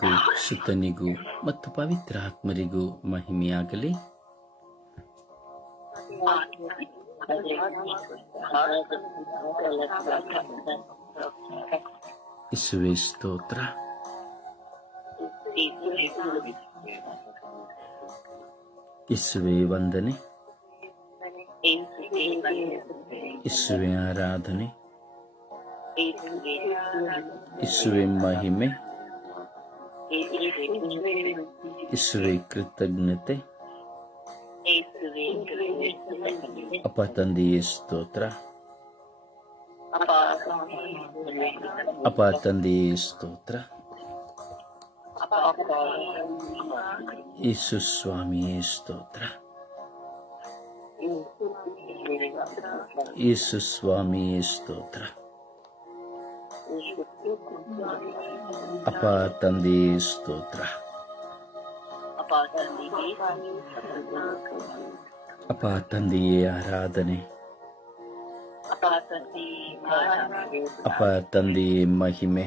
ಪಿತನಿಗೂ ಸುತನಿಗೂ ಮತ್ತು ಪವಿತ್ರಾತ್ಮರಿಗೂ ಮಹಿಮೆಯಾಗಲಿ. ಯೇಸುವೇ ಸ್ತೋತ್ರ. ಯೇಸುವೇ ವಂದನೆ. ಯೇಸುವೇ ಆರಾಧನೆ. ಯೇಸುವೇ ಮಹಿಮೆ. ಯೇಸುವೇ ಕೃತಜ್ಞತೆ. ಅಪ್ಪ ತಂದೆಯೇ ಸ್ತೋತ್ರ. ಅಪ್ಪ ತಂದೆಯೇ ಸ್ತೋತ್ರ. ಯೇಸು ಸ್ವಾಮಿಯೇ ಸ್ತೋತ್ರ. ಯೇಸು ಸ್ವಾಮಿಯೇ ಸ್ತೋತ್ರ. ಅಪ್ಪ ತಂದೆಯೇ ಸ್ತೋತ್ರ. ಅಪ್ಪ ತಂದೆಯೇ ಆರಾಧನೆ. ಅಪ್ಪ ತಂದೆಯೇ ಮಹಿಮೆ.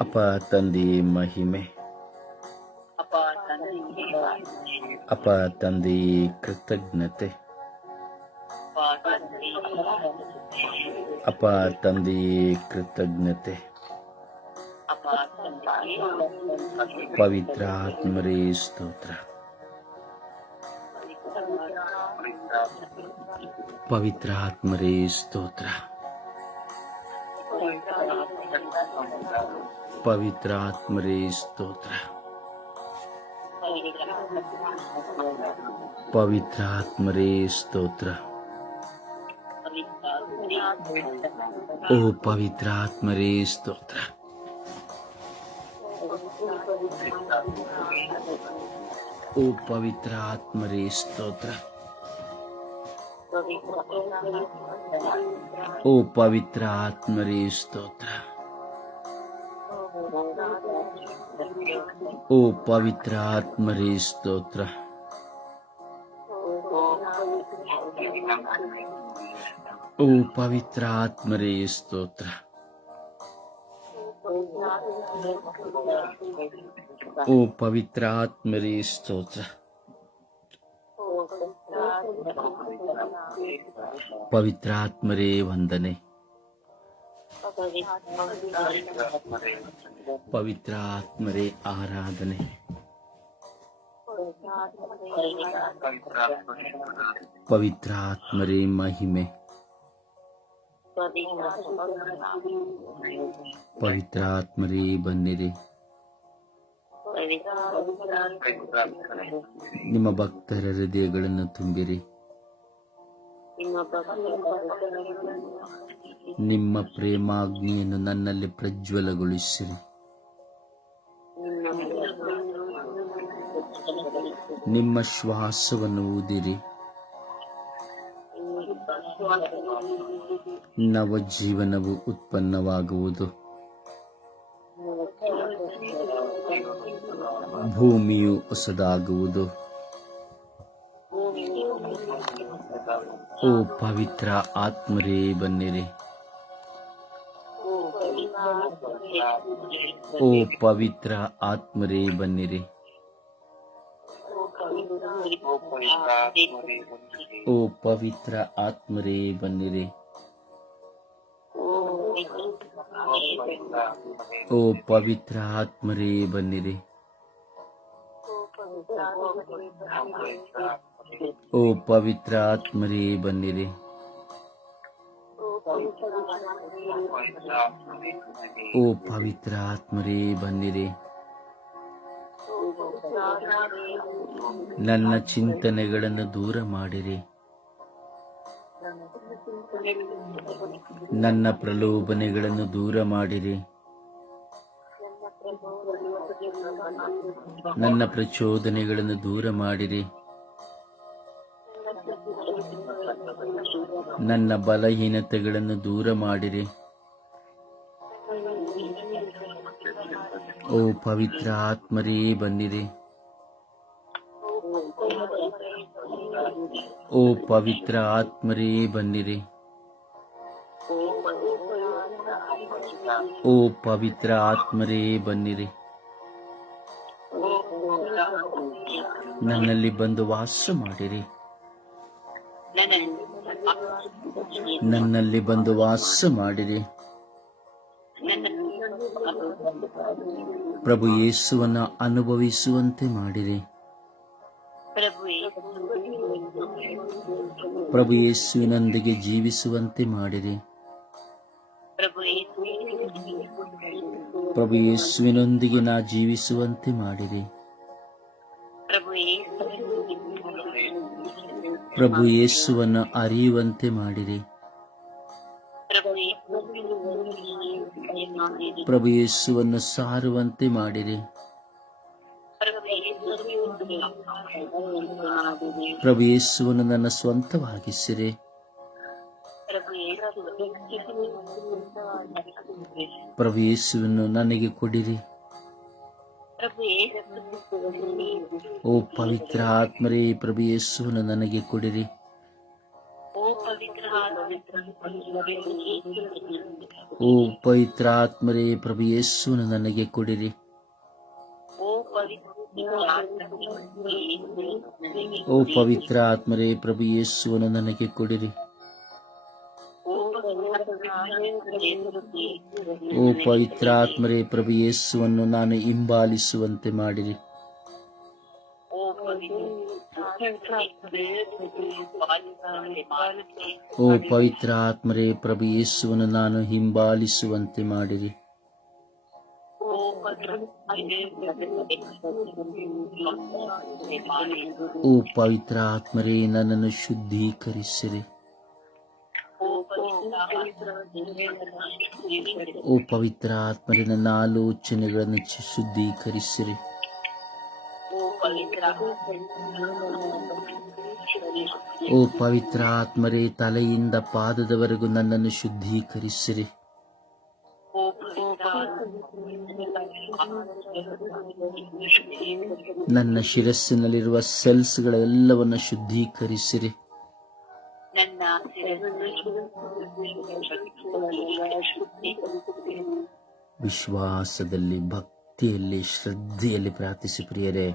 ಅಪ್ಪ ತಂದೆಯೇ ಮಹಿಮೆ. ಅಪ್ಪ ತಂದೆಯೇ ಕೃತಜ್ಞತೆ. ಅಪ್ಪ ತಂದೆಯೇ ಕೃತಜ್ಞತೆ. ಪವಿತ್ರಾತ್ಮರೇ ಸ್ತೋತ್ರ. ಪವಿತ್ರಾತ್ಮರೇ ಸ್ತೋತ್ರ. ಪವಿತ್ರಾತ್ಮರೇ ಸ್ತೋತ್ರ. ಪವಿತ್ರಾತ್ಮರೇ ಸ್ತೋತ್ರ. ಓ ಪವಿತ್ರಾತ್ಮರೇ ಸ್ತೋತ್ರ. ಓ ಪವಿತ್ರಾತ್ಮರೇ ಸ್ತೋತ್ರ. ಓ ಪವಿತ್ರಾತ್ಮರೇ ಸ್ತೋತ್ರ. ಓ ಪವಿತ್ರಾತ್ಮರೇ ಸ್ತೋತ್ರ. ಓ ಪವಿತ್ರಾತ್ಮರೇ ಸ್ತೋತ್ರ. ಓ ಪವಿತ್ರಾತ್ಮರೇ ಸ್ತೋತ್ರ. ಪವಿತ್ರಾತ್ಮರೇ ವಂದನೆ. ಪವಿತ್ರಾತ್ಮರೇ ಆರಾಧನೆ. ಪವಿತ್ರಾತ್ಮರೇ ಮಹಿಮೆ. ಪವಿತ್ರಾತ್ಮರೇ ಬನ್ನಿರಿ. ನಿಮ್ಮ ಭಕ್ತರ ಹೃದಯಗಳನ್ನು ತುಂಬಿರಿ. ನಿಮ್ಮ ಪ್ರೇಮಾಗ್ನಿಯನ್ನು ನನ್ನಲ್ಲಿ ಪ್ರಜ್ವಲಗೊಳಿಸಿರಿ. ನಿಮ್ಮ ಶ್ವಾಸವನ್ನು ಊದಿರಿ. ನವಜೀವನವು ಉತ್ಪನ್ನವಾಗುವುದು. ಭೂಮಿಯು ಹೊಸದಾಗುವುದು. ಓ ಪವಿತ್ರ ಆತ್ಮರೇ ಬನ್ನಿರಿ. ಓ ಪವಿತ್ರ ಆತ್ಮರೇ ಬನ್ನಿರಿ. ಓ ಪವಿತ್ರ ಆತ್ಮರೇ ಬನ್ನಿರಿ. ಓ ಪವಿತ್ರ ಆತ್ಮರೇ ಬನ್ನಿರಿ. ಓ ಪವಿತ್ರ ಆತ್ಮರೇ ಬನ್ನಿರಿ. ಓ ಪವಿತ್ರ ಆತ್ಮರೇ ಬನ್ನಿರಿ. ನನ್ನ ಚಿಂತನೆಗಳನ್ನು ದೂರ ಮಾಡಿರಿ. ನನ್ನ ಪ್ರಲೋಭನೆಗಳನ್ನು ದೂರ ಮಾಡಿರಿ. ನನ್ನ ಪ್ರಚೋದನೆಗಳನ್ನು ದೂರ ಮಾಡಿರಿ. ನನ್ನ ಬಲಹೀನತೆಗಳನ್ನು ದೂರ ಮಾಡಿರಿ. ಓ ಪವಿತ್ರ ಆತ್ಮರೇ ಬನ್ನಿರಿ. ಓ ಪವಿತ್ರ ಆತ್ಮರೇ ಬನ್ನಿರಿ. ಓ ಪವಿತ್ರ ಆತ್ಮರೇ ಬನ್ನಿರಿ, ನನ್ನಲ್ಲಿ ಬಂದು ವಾಸ ಮಾಡಿರಿ, ನನ್ನಲ್ಲಿ ಬಂದು ವಾಸ ಮಾಡಿರಿ. ಪ್ರಭು ಯೇಸುವನ್ನ ಅನುಭವಿಸುವಂತೆ ಮಾಡಿರಿ. ಪ್ರಭು ಯೇಸುವಿನೊಂದಿಗೆ ಜೀವಿಸುವಂತೆ ಮಾಡಿರಿ. ಪ್ರಭು ಯೇಸುವಿನೊಂದಿಗೆ ನಾ ಜೀವಿಸುವಂತೆ ಮಾಡಿರಿ. ಪ್ರಭು ಯೇಸುವನ್ನು ಅರಿಯುವಂತೆ ಮಾಡಿರಿ. ಪ್ರಭು ಯೇಸುವನ್ನು ಸಾರುವಂತೆ ಮಾಡಿರಿ. ಪ್ರಭು ಯೇಸುವನ್ನು ನನ್ನ ಸ್ವಂತವಾಗಿಸಿರಿ. ಪ್ರಭು ಯೇಸುವನ್ನು ನನಗೆ ಕೊಡಿರಿ. ಓ ಪವಿತ್ರ ಆತ್ಮರೇ, ಪ್ರಭು ಯೇಸುವನ್ನು ನನಗೆ ಕೊಡಿರಿ. ಓ ಪವಿತ್ರ ಆತ್ಮರೇ, ಪ್ರಭು ಯೇಸುವನ್ನು ನನಗೆ ಕೊಡಿರಿ. ಓ ಪವಿತ್ರ ಆತ್ಮರೇ, ಪ್ರಭು ಯೇಸುವನ್ನು ನನಗೆ ಕೊಡಿರಿ. ಓ ಪವಿತ್ರ ಆತ್ಮರೇ, ಪ್ರಭು ಯೇಸುವನ್ನು ನಾನು ಹಿಂಬಾಲಿಸುವಂತೆ ಮಾಡಿರಿ. ಓ ಪವಿತ್ರ ಆತ್ಮರೇ, ಪ್ರಭು ಯೇಸುವನ್ನು ನಾನು ಹಿಂಬಾಲಿಸುವಂತೆ ಮಾಡಿರಿ. ಓ ಪವಿತ್ರ ಆತ್ಮರೇ, ನನ್ನನ್ನು ಶುದ್ಧೀಕರಿಸಿರಿ. ಓ ಪವಿತ್ರ ಆತ್ಮರೇ, ನನ್ನ ಆಲೋಚನೆಗಳನ್ನು ಶುದ್ಧೀಕರಿಸಿರಿ. ಓ ಪವಿತ್ರ ಆತ್ಮರೇ, ತಲೆಯಿಂದ ಪಾದದವರೆಗೂ ನನ್ನನ್ನು ಶುದ್ಧೀಕರಿಸಿರಿ. ನನ್ನ ಶಿರಸ್ಸಿನಲ್ಲಿರುವ ಸೆಲ್ಸ್ಗಳೆಲ್ಲವನ್ನು ಶುದ್ಧೀಕರಿಸಿರಿ. ವಿಶ್ವಾಸದಲ್ಲಿ, ಭಕ್ತಿಯಲ್ಲಿ, ಶ್ರದ್ಧೆಯಲ್ಲಿ ಪ್ರಾರ್ಥಿಸಿ ಪ್ರಿಯರೇ.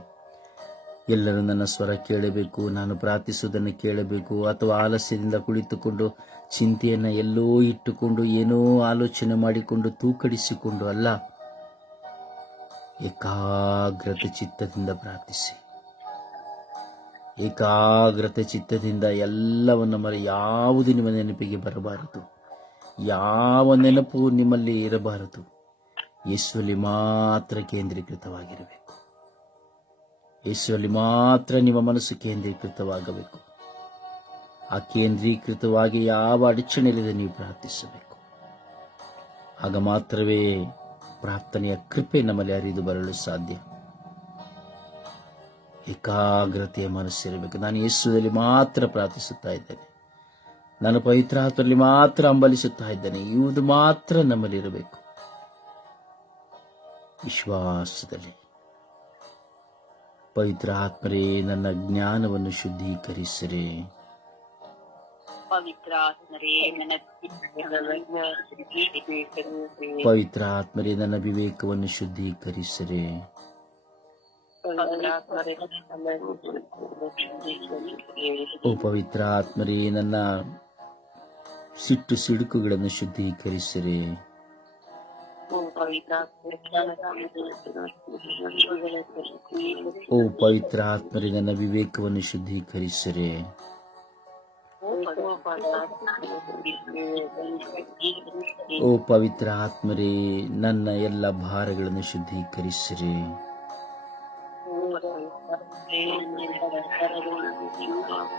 ಎಲ್ಲರೂ ನನ್ನ ಸ್ವರ ಕೇಳಬೇಕು, ನಾನು ಪ್ರಾರ್ಥಿಸುವುದನ್ನು ಕೇಳಬೇಕು. ಅಥವಾ ಆಲಸ್ಯದಿಂದ ಕುಳಿತುಕೊಂಡು ಚಿಂತೆಯನ್ನು ಎಲ್ಲೋ ಇಟ್ಟುಕೊಂಡು ಏನೋ ಆಲೋಚನೆ ಮಾಡಿಕೊಂಡು ತೂಕಡಿಸಿಕೊಂಡು ಅಲ್ಲ, ಏಕಾಗ್ರತೆ ಚಿತ್ತದಿಂದ ಪ್ರಾರ್ಥಿಸಿ. ಏಕಾಗ್ರತೆ ಚಿತ್ತದಿಂದ ಎಲ್ಲವನ್ನು ಯಾವುದು ನಿಮ್ಮ ನೆನಪಿಗೆ ಬರಬಾರದು, ಯಾವ ನೆನಪು ನಿಮ್ಮಲ್ಲಿ ಇರಬಾರದು. ಯೇಸುವಲ್ಲಿ ಮಾತ್ರ ಕೇಂದ್ರೀಕೃತವಾಗಿರಬೇಕು. ಯೇಸುವಲ್ಲಿ ಮಾತ್ರ ನಿಮ್ಮ ಮನಸ್ಸು ಕೇಂದ್ರೀಕೃತವಾಗಬೇಕು. ಆ ಕೇಂದ್ರೀಕೃತವಾಗಿ ಯಾವ ಅಡಚಣೆಯಿಲ್ಲದೆ ನೀವು ಪ್ರಾರ್ಥಿಸಬೇಕು. ಆಗ ಮಾತ್ರವೇ ಪ್ರಾರ್ಥನೆಯ ಕೃಪೆ ನಮ್ಮಲ್ಲಿ ಹರಿದು ಬರಲು ಸಾಧ್ಯ. ಏಕಾಗ್ರತೆಯ ಮನಸ್ಸಿರಬೇಕು. ನಾನು ಯೇಸುದಲ್ಲಿ ಮಾತ್ರ ಪ್ರಾರ್ಥಿಸುತ್ತಾ ಇದ್ದೇನೆ, ನಾನು ಪವಿತ್ರಾತ್ಮರಲ್ಲಿ ಮಾತ್ರ ಹಂಬಲಿಸುತ್ತಾ ಇದ್ದೇನೆ, ಇವುದು ಮಾತ್ರ ನಮ್ಮಲ್ಲಿರಬೇಕು. ವಿಶ್ವಾಸದಲ್ಲಿ ಪವಿತ್ರ ಆತ್ಮರೇ, ನನ್ನ ಜ್ಞಾನವನ್ನು ಶುದ್ಧೀಕರಿಸಿರಿ. ಪವಿತ್ರ ಆತ್ಮರೇ, ನನ್ನ ವಿವೇಕವನ್ನು ಶುದ್ಧೀಕರಿಸಿರಿ. ಓ ಪವಿತ್ರ ಆತ್ಮರೇ, ನನ್ನ ಸಿಟ್ಟು ಸಿಡುಕುಗಳನ್ನು ಶುದ್ಧೀಕರಿಸಿರಿ. ಓ ಪವಿತ್ರ ಆತ್ಮರೇ, ನನ್ನ ವಿವೇಕವನ್ನು ಶುದ್ಧೀಕರಿಸಿರಿ. ಓ ಪವಿತ್ರ ಆತ್ಮರೇ, ನನ್ನ ಎಲ್ಲ ಭಾರಗಳನ್ನು ಶುದ್ಧೀಕರಿಸಿರಿ.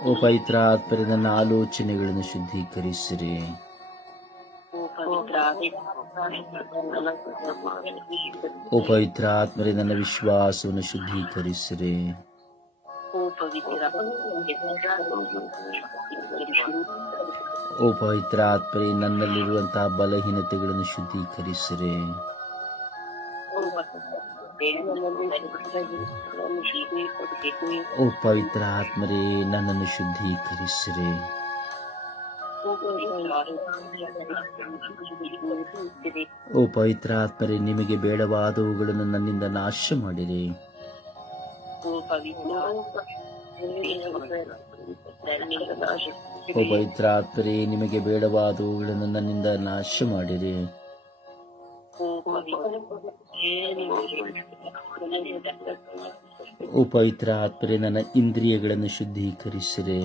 ಓ ಪವಿತ್ರ ಆತ್ಮರೇ, ನನ್ನ ಆಲೋಚನೆಗಳನ್ನು ಶುದ್ಧೀಕರಿಸಿರಿ. ಓ ಪವಿತ್ರ ಆತ್ಮರೇ, ನನ್ನ ವಿಶ್ವಾಸವನ್ನು ಶುದ್ಧೀಕರಿಸಿರಿ. ಓ ಪವಿತ್ರ ಆತ್ಮರೇ, ನನ್ನಲ್ಲಿರುವಂತಹ ಬಲಹೀನತೆಗಳನ್ನು ಶುದ್ಧೀಕರಿಸಿರಿ. ಓ ಪವಿತ್ರ ಆತ್ಮರೇ, ನನ್ನನ್ನು ಶುದ್ಧೀಕರಿಸಿರಿ. ಓ ಪವಿತ್ರ ಆತ್ಮರೇ, ನಿಮಗೆ ಬೇಡವಾದವುಗಳನ್ನು ನನ್ನಿಂದ ನಾಶ ಮಾಡಿರಿ. ಓ ಪವಿತ್ರ ಆತ್ಮರೇ, ನಿಮಗೆ ಬೇಡವಾದವುಗಳನ್ನು ನನ್ನಿಂದ ನಾಶ ಮಾಡಿರಿ. ಓ ಪವಿತ್ರ ಆತ್ಮರೇ, ನನ್ನ ಇಂದ್ರಿಯಗಳನ್ನು ಶುದ್ಧೀಕರಿಸಿರಿ.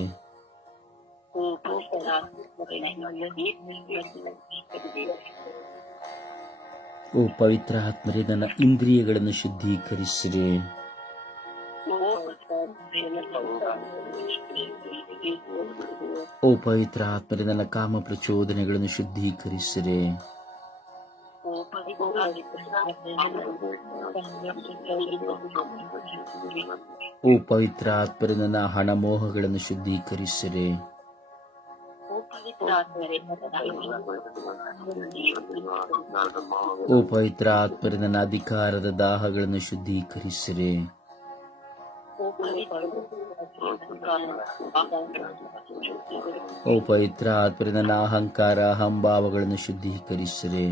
ಓ ಪವಿತ್ರ ಆತ್ಮರೇ, ನನ್ನ ಇಂದ್ರಿಯಗಳನ್ನು ಶುದ್ಧೀಕರಿಸಿರಿ. ಓ ಪವಿತ್ರ ಆತ್ಮರೇ, ನನ್ನ ಕಾಮ ಪ್ರಚೋದನೆಗಳನ್ನು ಶುದ್ಧೀಕರಿಸಿರಿ. ಓ ಪವಿತ್ರ ಆತ್ಮರೇ, ನನ್ನ ಹಣ ಮೋಹಗಳನ್ನು ಶುದ್ಧೀಕರಿಸಿರಿ. ಓ ಪವಿತ್ರ ಆತ್ಮರೇ, ನನ್ನ ಅಧಿಕಾರದ ದಾಹಗಳನ್ನು ಶುದ್ಧೀಕರಿಸಿರಿ. ಓ ಪವಿತ್ರ ಆತ್ಮರೇ, ನನ್ನ ಅಹಂಕಾರ ಅಹಂಭಾವಗಳನ್ನು ಶುದ್ಧೀಕರಿಸಿರಿ.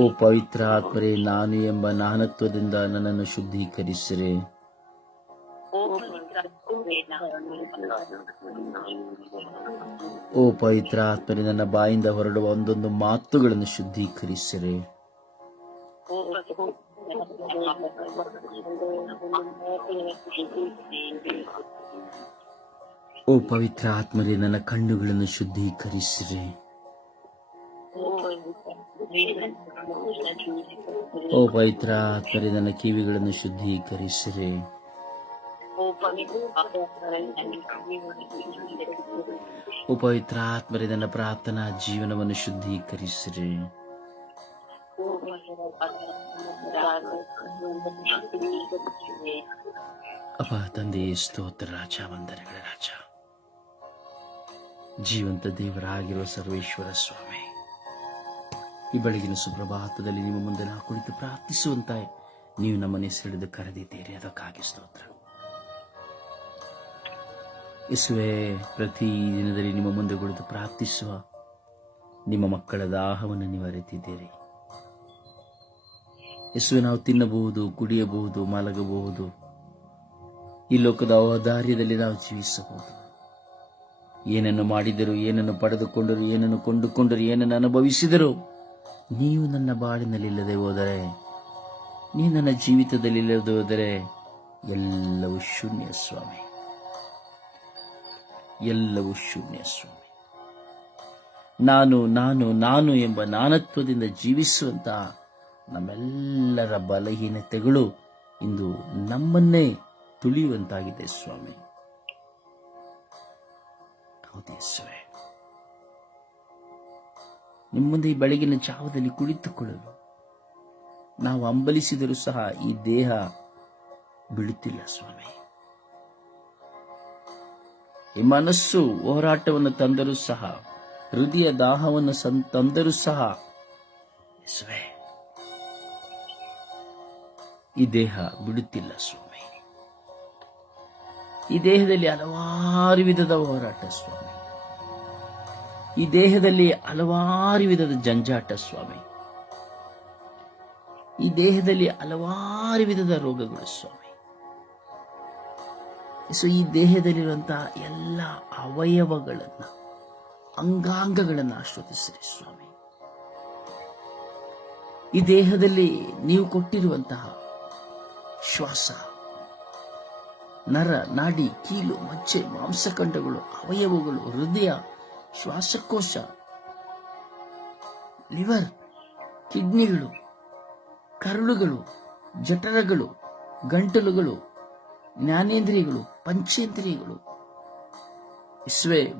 ಓ ಪವಿತ್ರ ಆತ್ಮರೇ, ನಾನು ಎಂಬ ನಾನತ್ವದಿಂದ ನನ್ನನ್ನು ಶುದ್ಧೀಕರಿಸಿರಿ. ಓ ಪವಿತ್ರ ಆತ್ಮರೇ, ನನ್ನ ಬಾಯಿಂದ ಹೊರಡುವ ಒಂದೊಂದು ಮಾತುಗಳನ್ನು ಶುದ್ಧೀಕರಿಸಿರಿ. ಓ ಪವಿತ್ರ ಆತ್ಮರೇ, ನನ್ನ ಕಣ್ಣುಗಳನ್ನು ಶುದ್ಧೀಕರಿಸಿರಿ. ಓ ಪವಿತ್ರ ಆತ್ಮರೇ, ನನ್ನ ಕಿವಿಗಳನ್ನು ಶುದ್ಧೀಕರಿಸಿರಿ. ಓ ಪವಿತ್ರ ಆತ್ಮರೇ, ನನ್ನ ಪ್ರಾರ್ಥನಾ ಜೀವನವನ್ನು ಶುದ್ಧೀಕರಿಸಿರಿ. ಅಪ್ಪ ತಂದೆ, ಸ್ತೋತ್ರ ರಾಜ, ವಂದನೆಗಳ ರಾಜ, ಜೀವಂತ ದೇವರಾಗಿರುವ ಸರ್ವೇಶ್ವರ ಸ್ವಾಮಿ, ಈ ಬೆಳಗಿನ ಸುಪ್ರಭಾತದಲ್ಲಿ ನಿಮ್ಮ ಮುಂದೆ ನಾವು ಕುಳಿತು ಪ್ರಾರ್ಥಿಸುವಂತ ನೀವು ನಮ್ಮನ್ನು ಸೆಳೆದು ಕರೆದಿದ್ದೀರಿ, ಅದಕ್ಕಾಗಿ ಸ್ತೋತ್ರ. ಯೇಸುವೇ, ಪ್ರತಿ ದಿನದಲ್ಲಿ ನಿಮ್ಮ ಮುಂದೆ ಕುಳಿತು ಪ್ರಾರ್ಥಿಸುವ ನಿಮ್ಮ ಮಕ್ಕಳ ದಾಹವನ್ನು ನೀವು ಅರಿತಿದ್ದೀರಿ. ಯೇಸುವೆ, ನಾವು ತಿನ್ನಬಹುದು, ಕುಡಿಯಬಹುದು, ಮಲಗಬಹುದು, ಈ ಲೋಕದ ಔದಾರ್ಯದಲ್ಲಿ ನಾವು ಜೀವಿಸಬಹುದು. ಏನನ್ನು ಮಾಡಿದರು, ಏನನ್ನು ಪಡೆದುಕೊಂಡರು, ಏನನ್ನು ಕೊಂಡುಕೊಂಡರು, ಏನನ್ನು ಅನುಭವಿಸಿದರು, ನೀವು ನನ್ನ ಬಾಳಿನಲ್ಲಿಲ್ಲದೆ ಹೋದರೆ, ನೀವು ನನ್ನ ಜೀವಿತದಲ್ಲಿಲ್ಲದೆ ಹೋದರೆ ಎಲ್ಲವೂ ಶೂನ್ಯ ಸ್ವಾಮಿ, ಎಲ್ಲವೂ ಶೂನ್ಯ ಸ್ವಾಮಿ. ನಾನು ನಾನು ನಾನು ಎಂಬ ನಾನತ್ವದಿಂದ ಜೀವಿಸುವಂತ ನಮ್ಮೆಲ್ಲರ ಬಲಹೀನತೆಗಳು ಇಂದು ನಮ್ಮನ್ನೇ ತುಳಿಯುವಂತಾಗಿದೆ ಸ್ವಾಮಿ. ಹೌದೇಸುವೆ, ನಿಮ್ಮ ಮುಂದೆ ಈ ಬೆಳಗಿನ ಜಾವದಲ್ಲಿ ಕುಳಿತುಕೊಳ್ಳಲು ನಾವು ಹಂಬಲಿಸಿದರೂ ಸಹ ಈ ದೇಹ ಬಿಡುತ್ತಿಲ್ಲ ಸ್ವಾಮಿ. ಈ ಮನಸ್ಸು ಹೋರಾಟವನ್ನು ತಂದರೂ ಸಹ, ಹೃದಯ ದಾಹವನ್ನು ತಂದರೂ ಸಹ ಯೇಸುವೇ, ಈ ದೇಹ ಬಿಡುತ್ತಿಲ್ಲ ಸ್ವಾಮಿ. ಈ ದೇಹದಲ್ಲಿ ಹಲವಾರು ವಿಧದ ಹೋರಾಟ ಸ್ವಾಮಿ, ಈ ದೇಹದಲ್ಲಿ ಹಲವಾರು ವಿಧದ ಜಂಜಾಟ ಸ್ವಾಮಿ, ಈ ದೇಹದಲ್ಲಿ ಹಲವಾರು ವಿಧದ ರೋಗಗಳು ಸ್ವಾಮಿ. ಈ ದೇಹದಲ್ಲಿರುವಂತಹ ಎಲ್ಲ ಅವಯವಗಳನ್ನ, ಅಂಗಾಂಗಗಳನ್ನು ಆಶ್ವಾದಿಸಿರಿ ಸ್ವಾಮಿ. ಈ ದೇಹದಲ್ಲಿ ನೀವು ಕೊಟ್ಟಿರುವಂತಹ ಶ್ವಾಸ, ನರ, ನಾಡಿ, ಕೀಲು, ಮಜ್ಜೆ, ಮಾಂಸಖಂಡಗಳು, ಅವಯವಗಳು, ಹೃದಯ, ಶ್ವಾಸಕೋಶ, ಲಿವರ್, ಕಿಡ್ನಿಗಳು, ಕರುಳುಗಳು, ಜಠರಗಳು, ಗಂಟಲುಗಳು, ಜ್ಞಾನೇಂದ್ರಿಯಗಳು, ಪಂಚೇಂದ್ರಿಯಗಳು,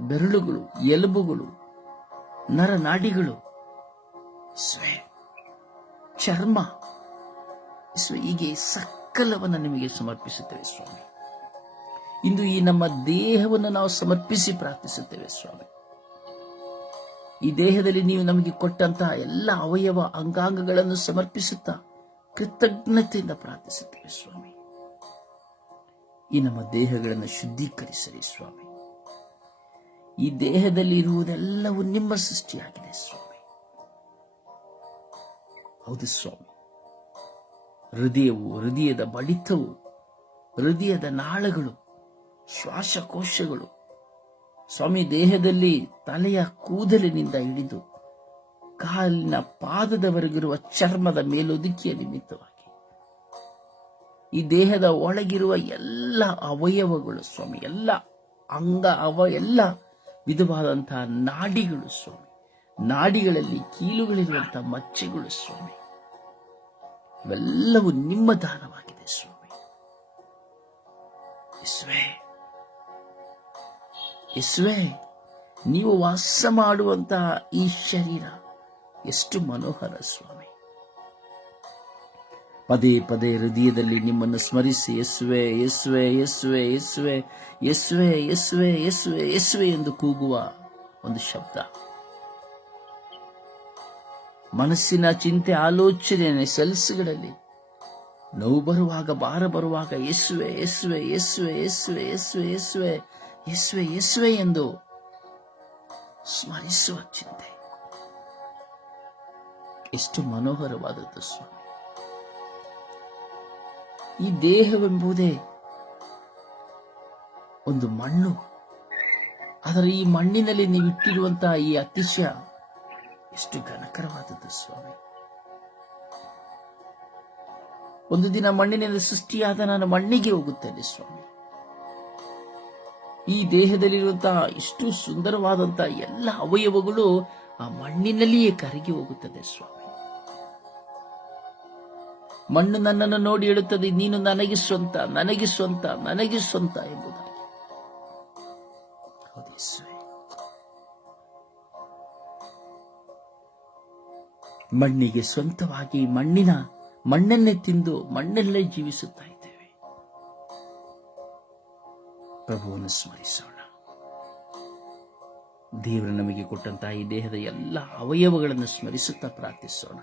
ಬೆರಳುಗಳು, ಎಲುಬುಗಳು, ನರನಾಡಿಗಳು, ಚರ್ಮ, ಹೀಗೆ ಸಕಲವನ್ನು ನಿಮಗೆ ಸಮರ್ಪಿಸುತ್ತೇವೆ ಸ್ವಾಮಿ. ಇಂದು ಈ ನಮ್ಮ ದೇಹವನ್ನು ನಾವು ಸಮರ್ಪಿಸಿ ಪ್ರಾರ್ಥಿಸುತ್ತೇವೆ ಸ್ವಾಮಿ. ಈ ದೇಹದಲ್ಲಿ ನೀವು ನಮಗೆ ಕೊಟ್ಟಂತಹ ಎಲ್ಲ ಅವಯವ ಅಂಗಾಂಗಗಳನ್ನು ಸಮರ್ಪಿಸುತ್ತಾ ಕೃತಜ್ಞತೆಯಿಂದ ಪ್ರಾರ್ಥಿಸುತ್ತೇವೆ ಸ್ವಾಮಿ. ಈ ನಮ್ಮ ದೇಹಗಳನ್ನು ಶುದ್ಧೀಕರಿಸಲಿ ಸ್ವಾಮಿ. ಈ ದೇಹದಲ್ಲಿ ಇರುವುದೆಲ್ಲವೂ ನಿಮ್ಮ ಸೃಷ್ಟಿಯಾಗಿದೆ ಸ್ವಾಮಿ. ಹೌದು ಸ್ವಾಮಿ. ಹೃದಯವು, ಹೃದಯದ ಬಡಿತವು, ಹೃದಯದ ನಾಳಗಳು, ಶ್ವಾಸಕೋಶಗಳು ಸ್ವಾಮಿ, ದೇಹದಲ್ಲಿ ತಲೆಯ ಕೂದಲಿನಿಂದ ಹಿಡಿದು ಕಾಲಿನ ಪಾದದವರೆಗಿರುವ ಚರ್ಮದ ಮೇಲೊದಿಕೆಯ ನಿಮಿತ್ತವಾಗಿ ಈ ದೇಹದ ಒಳಗಿರುವ ಎಲ್ಲ ಅವಯವಗಳು ಸ್ವಾಮಿ, ಎಲ್ಲ ಎಲ್ಲ ವಿಧವಾದಂತಹ ನಾಡಿಗಳು ಸ್ವಾಮಿ, ನಾಡಿಗಳಲ್ಲಿ ಕೀಲುಗಳಿರುವಂತಹ ಮಚ್ಚೆಗಳು ಸ್ವಾಮಿ, ಇವೆಲ್ಲವೂ ನಿಮ್ಮ ದಾನವಾಗಿದೆ ಸ್ವಾಮಿ. ಯೇಸುವೇ, ನೀವು ವಾಸ ಮಾಡುವಂತಹ ಈ ಶರೀರ ಎಷ್ಟು ಮನೋಹರ ಸ್ವಾಮಿ. ಪದೇ ಪದೇ ಹೃದಯದಲ್ಲಿ ನಿಮ್ಮನ್ನು ಸ್ಮರಿಸಿ ಯೇಸುವೆ ಯೇಸುವೆ ಯೇಸುವೆ ಯೇಸುವೆ ಯೇಸುವೆ ಯೇಸುವೆ ಯೇಸುವೆ ಯೇಸುವೆ ಎಂದು ಕೂಗುವ ಒಂದು ಶಬ್ದ. ಮನಸ್ಸಿನ ಚಿಂತೆ, ಆಲೋಚನೆ, ಸೆಲ್ಸ್ಗಳಲ್ಲಿ ನೋವು ಬರುವಾಗ, ಭಾರ ಬರುವಾಗ ಯೇಸುವೆ ಯೇಸುವೆ ಯೇಸುವೆ ಯೇಸುವೆ ಯೇಸುವೆ ಯೇಸುವೆ ಯೇಸುವೆ ಯೇಸುವೆ ಎಂದು ಸ್ಮರಿಸುವ ಚಿಂತೆ ಎಷ್ಟು ಮನೋಹರವಾದದ್ದು ಸ್ವಾಮಿ. ಈ ದೇಹವೆಂಬುದೇ ಒಂದು ಮಣ್ಣು. ಆದರೆ ಈ ಮಣ್ಣಿನಲ್ಲಿ ನೀವಿಟ್ಟಿರುವಂತಹ ಈ ಅತಿಶಯ ಎಷ್ಟು ಘನಕರವಾದದ್ದು ಸ್ವಾಮಿ. ಒಂದು ದಿನ ಮಣ್ಣಿನಿಂದ ಸೃಷ್ಟಿಯಾದ ನಾನು ಮಣ್ಣಿಗೆ ಹೋಗುತ್ತೇನೆ ಸ್ವಾಮಿ. ಈ ದೇಹದಲ್ಲಿರುವಂತಹ ಇಷ್ಟು ಸುಂದರವಾದಂತಹ ಎಲ್ಲ ಅವಯವಗಳು ಆ ಮಣ್ಣಿನಲ್ಲಿಯೇ ಕರಗಿ ಹೋಗುತ್ತದೆ ಸ್ವಾಮಿ. ಮಣ್ಣು ನನ್ನನ್ನು ನೋಡಿ ಹೇಳುತ್ತದೆ, ನೀನು ನನಗೆ ಸ್ವಂತ, ನನಗೆ ಸ್ವಂತ, ನನಗೆ ಸ್ವಂತ ಎಂಬುದಾಗಿ. ಮಣ್ಣಿಗೆ ಸ್ವಂತವಾಗಿ ಮಣ್ಣನ್ನೇ ತಿಂದು ಮಣ್ಣಲ್ಲೇ ಜೀವಿಸುತ್ತಾ ಇದ್ದೇವೆ. ಪ್ರಭುವನ್ನು ಸ್ಮರಿಸೋಣ. ದೇವರು ನಮಗೆ ಕೊಟ್ಟಂತಹ ಈ ದೇಹದ ಎಲ್ಲ ಅವಯವಗಳನ್ನು ಸ್ಮರಿಸುತ್ತಾ ಪ್ರಾರ್ಥಿಸೋಣ.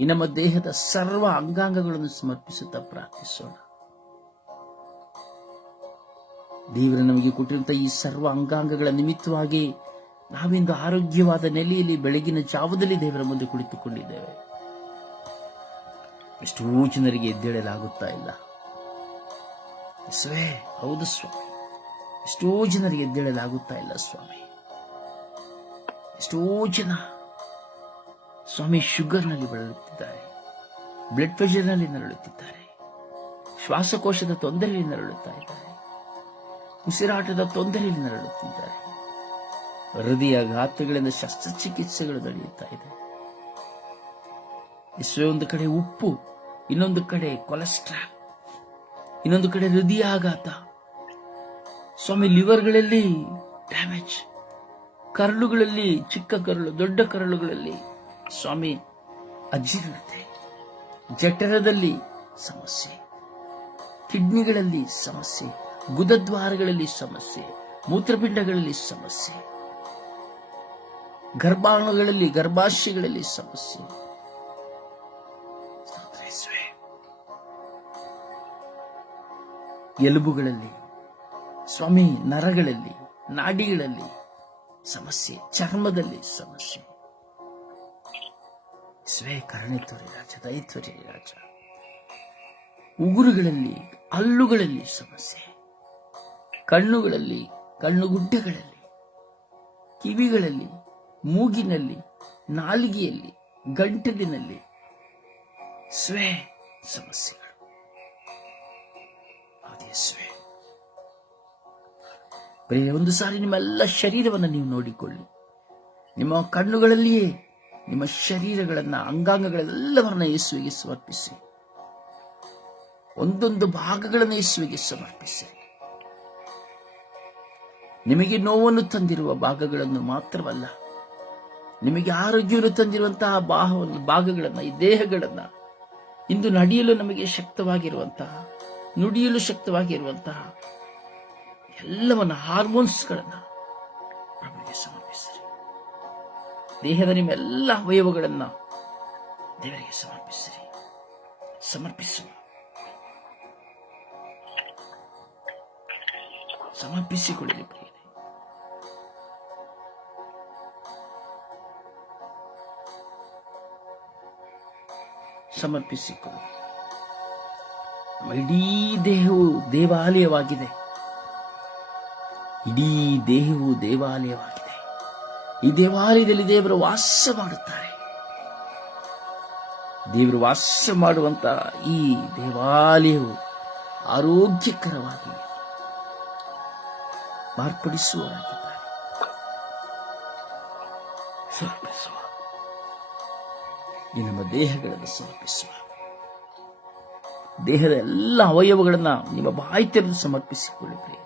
ಈ ನಮ್ಮ ದೇಹದ ಸರ್ವ ಅಂಗಾಂಗಗಳನ್ನು ಸಮರ್ಪಿಸುತ್ತಾ ಪ್ರಾರ್ಥಿಸೋಣ. ದೇವರು ನಮಗೆ ಕೊಟ್ಟಿರುವಂತಹ ಈ ಸರ್ವ ಅಂಗಾಂಗಗಳ ನಿಮಿತ್ತವಾಗಿ ನಾವಿಂದು ಆರೋಗ್ಯವಾದ ನೆಲೆಯಲ್ಲಿ ಬೆಳಗಿನ ಜಾವದಲ್ಲಿ ದೇವರ ಮುಂದೆ ಕುಳಿತುಕೊಂಡಿದ್ದೇವೆ. ಎಷ್ಟೋ ಜನರಿಗೆ ಎದ್ದೇಳಲಾಗುತ್ತಾ ಇಲ್ಲ. ಹೌದು ಸ್ವಾಮಿ, ಎಷ್ಟೋ ಜನರಿಗೆ ಎದ್ದೇಳಲಾಗುತ್ತಾ ಇಲ್ಲ ಸ್ವಾಮಿ. ಎಷ್ಟೋ ಜನ ಸ್ವಾಮಿ ಶುಗರ್ನಲ್ಲಿ ಬಳಲುತ್ತಿದ್ದಾರೆ, ಬ್ಲಡ್ ಪ್ರೆಷರ್ನಲ್ಲಿ ನರಳುತ್ತಿದ್ದಾರೆ, ಶ್ವಾಸಕೋಶದ ತೊಂದರೆಯಲ್ಲಿ ನರಳುತ್ತಾ ಇದ್ದಾರೆ, ಉಸಿರಾಟದ ತೊಂದರೆಯಲ್ಲಿ ನರಳುತ್ತಿದ್ದಾರೆ, ಹೃದಯಾಘಾತಗಳಿಂದ ಶಸ್ತ್ರಚಿಕಿತ್ಸೆಗಳು ನಡೆಯುತ್ತಾ ಇದೆ. ಒಂದು ಕಡೆ ಉಪ್ಪು, ಇನ್ನೊಂದು ಕಡೆ ಕೊಲೆಸ್ಟ್ರಾಲ್, ಇನ್ನೊಂದು ಕಡೆ ಹೃದಯಾಘಾತ ಸ್ವಾಮಿ, ಲಿವರ್ಗಳಲ್ಲಿ ಡ್ಯಾಮೇಜ್, ಕರಳುಗಳಲ್ಲಿ, ಚಿಕ್ಕ ಕರಳು, ದೊಡ್ಡ ಕರಳುಗಳಲ್ಲಿ ಸ್ವಾಮಿ ಅಜೀರ್ಣತೆ, ಜಠರದಲ್ಲಿ ಸಮಸ್ಯೆ, ಕಿಡ್ನಿಗಳಲ್ಲಿ ಸಮಸ್ಯೆ, ಗುದದ್ವಾರಗಳಲ್ಲಿ ಸಮಸ್ಯೆ, ಮೂತ್ರಪಿಂಡಗಳಲ್ಲಿ ಸಮಸ್ಯೆ, ಗರ್ಭಾಣುಗಳಲ್ಲಿ, ಗರ್ಭಾಶಯಗಳಲ್ಲಿ ಸಮಸ್ಯೆ. ಎಲುಬುಗಳಲ್ಲಿ ಸ್ವಾಮಿ, ನರಗಳಲ್ಲಿ, ನಾಡಿಗಳಲ್ಲಿ ಸಮಸ್ಯೆ, ಚರ್ಮದಲ್ಲಿ ಸಮಸ್ಯೆ. ಕರುಣೆ ತೋರಿ ರಾಜ, ದಯ ತೋರಿ ರಾಜ. ಉಗುರುಗಳಲ್ಲಿ, ಹಲ್ಲುಗಳಲ್ಲಿ ಸಮಸ್ಯೆ, ಕಣ್ಣುಗಳಲ್ಲಿ, ಕಣ್ಣುಗುಡ್ಡೆಗಳಲ್ಲಿ, ಕಿವಿಗಳಲ್ಲಿ, ಮೂಗಿನಲ್ಲಿ, ನಾಲಿಗೆಯಲ್ಲಿ, ಗಂಟಲಿನಲ್ಲಿ ಸಮಸ್ಯೆಗಳು. ಒಂದು ಸಾರಿ ನಿಮ್ಮೆಲ್ಲ ಶರೀರವನ್ನು ನೀವು ನೋಡಿಕೊಳ್ಳಿ. ನಿಮ್ಮ ಕಣ್ಣುಗಳಲ್ಲಿಯೇ ನಿಮ್ಮ ಶರೀರಗಳನ್ನ, ಅಂಗಾಂಗಗಳೆಲ್ಲವನ್ನ ಯೇಸುವಿಗೆ ಸಮರ್ಪಿಸಿ. ಒಂದೊಂದು ಭಾಗಗಳನ್ನು ಯೇಸುವಿಗೆ ಸಮರ್ಪಿಸಿ. ನಿಮಗೆ ನೋವನ್ನು ತಂದಿರುವ ಭಾಗಗಳನ್ನು ಮಾತ್ರವಲ್ಲ, ನಿಮಗೆ ಆರೋಗ್ಯವನ್ನು ತಂದಿರುವಂತಹ ಭಾಗಗಳನ್ನ, ಈ ದೇಹಗಳನ್ನ, ಇಂದು ನಡೆಯಲು ನಮಗೆ ಶಕ್ತವಾಗಿರುವಂತಹ, ನುಡಿಯಲು ಶಕ್ತವಾಗಿರುವಂತಹ ಎಲ್ಲವನ್ನ, ಹಾರ್ಮೋನ್ಸ್ಗಳನ್ನ ಪ್ರಭುವಿಗೆ ಸಮರ್ಪಿಸಿರಿ. ದೇಹದ ನಿಮ್ಮೆಲ್ಲ ಅವಯವಗಳನ್ನ ದೇವರಿಗೆ ಸಮರ್ಪಿಸಿರಿ. ಸಮರ್ಪಿಸುವ ಸಮರ್ಪಿಸಿಕೊಳ್ಳಿ ಪ್ರಿಯರೇ. ಸಮರ್ಪಿಸಿಕೊಳ್ಳಿ. ಇಡೀ ದೇಹವು ದೇವಾಲಯವಾಗಿದೆ. ಇಡೀ ದೇಹವು ದೇವಾಲಯವಾಗಿದೆ. ಈ ದೇವಾಲಯದಲ್ಲಿ ದೇವರು ವಾಸ ಮಾಡುತ್ತಾರೆ. ದೇವರು ವಾಸ ಮಾಡುವಂತ ಈ ದೇವಾಲಯವು ಆರೋಗ್ಯಕರವಾಗಿ ಮಾರ್ಪಡಿಸುವವರಾಗಿದ್ದಾರೆ. ಸಮರ್ಪಿಸುವ. ಈ ನಮ್ಮ ದೇಹಗಳನ್ನು ಸಮರ್ಪಿಸುವ. ದೇಹದ ಎಲ್ಲ ಅವಯವಗಳನ್ನ ನಿಮ್ಮ ಬಾಯಿ ತೆರೆದು ಸಮರ್ಪಿಸಿಕೊಳ್ಳಿ ಪ್ರಿಯ.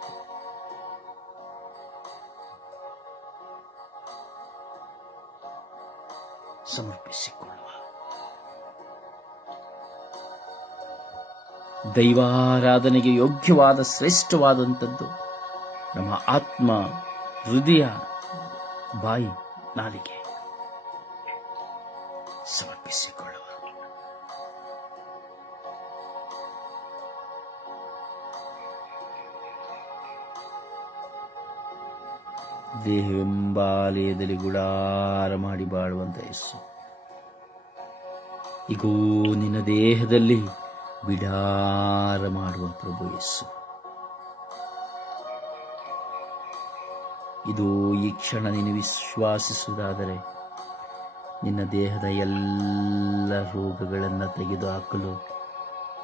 ಸಮರ್ಪಿಸಿಕೊಳ್ಳುವ. ದೈವಾರಾಧನೆಗೆ ಯೋಗ್ಯವಾದ ಶ್ರೇಷ್ಠವಾದಂಥದ್ದು ನಮ್ಮ ಆತ್ಮ, ಹೃದಯ, ಬಾಯಿ, ನಾಲಿಗೆ. ಸಮರ್ಪಿಸಿಕೊಳ್ಳುವ. ದೇಹವೆಂಬಾಲಯದಲ್ಲಿ ಗುಡಾರ ಮಾಡಿ ಬಾಳುವಂತ ಯೇಸು, ಈಗೋ ನಿನ್ನ ದೇಹದಲ್ಲಿ ಬಿಡಾರ ಮಾಡುವ ಪ್ರಭು ಯೇಸು, ಇದು ಈ ಕ್ಷಣ ನೀನು ವಿಶ್ವಾಸಿಸುವುದಾದರೆ ನಿನ್ನ ದೇಹದ ಎಲ್ಲ ರೋಗಗಳನ್ನು ತೆಗೆದುಹಾಕಲು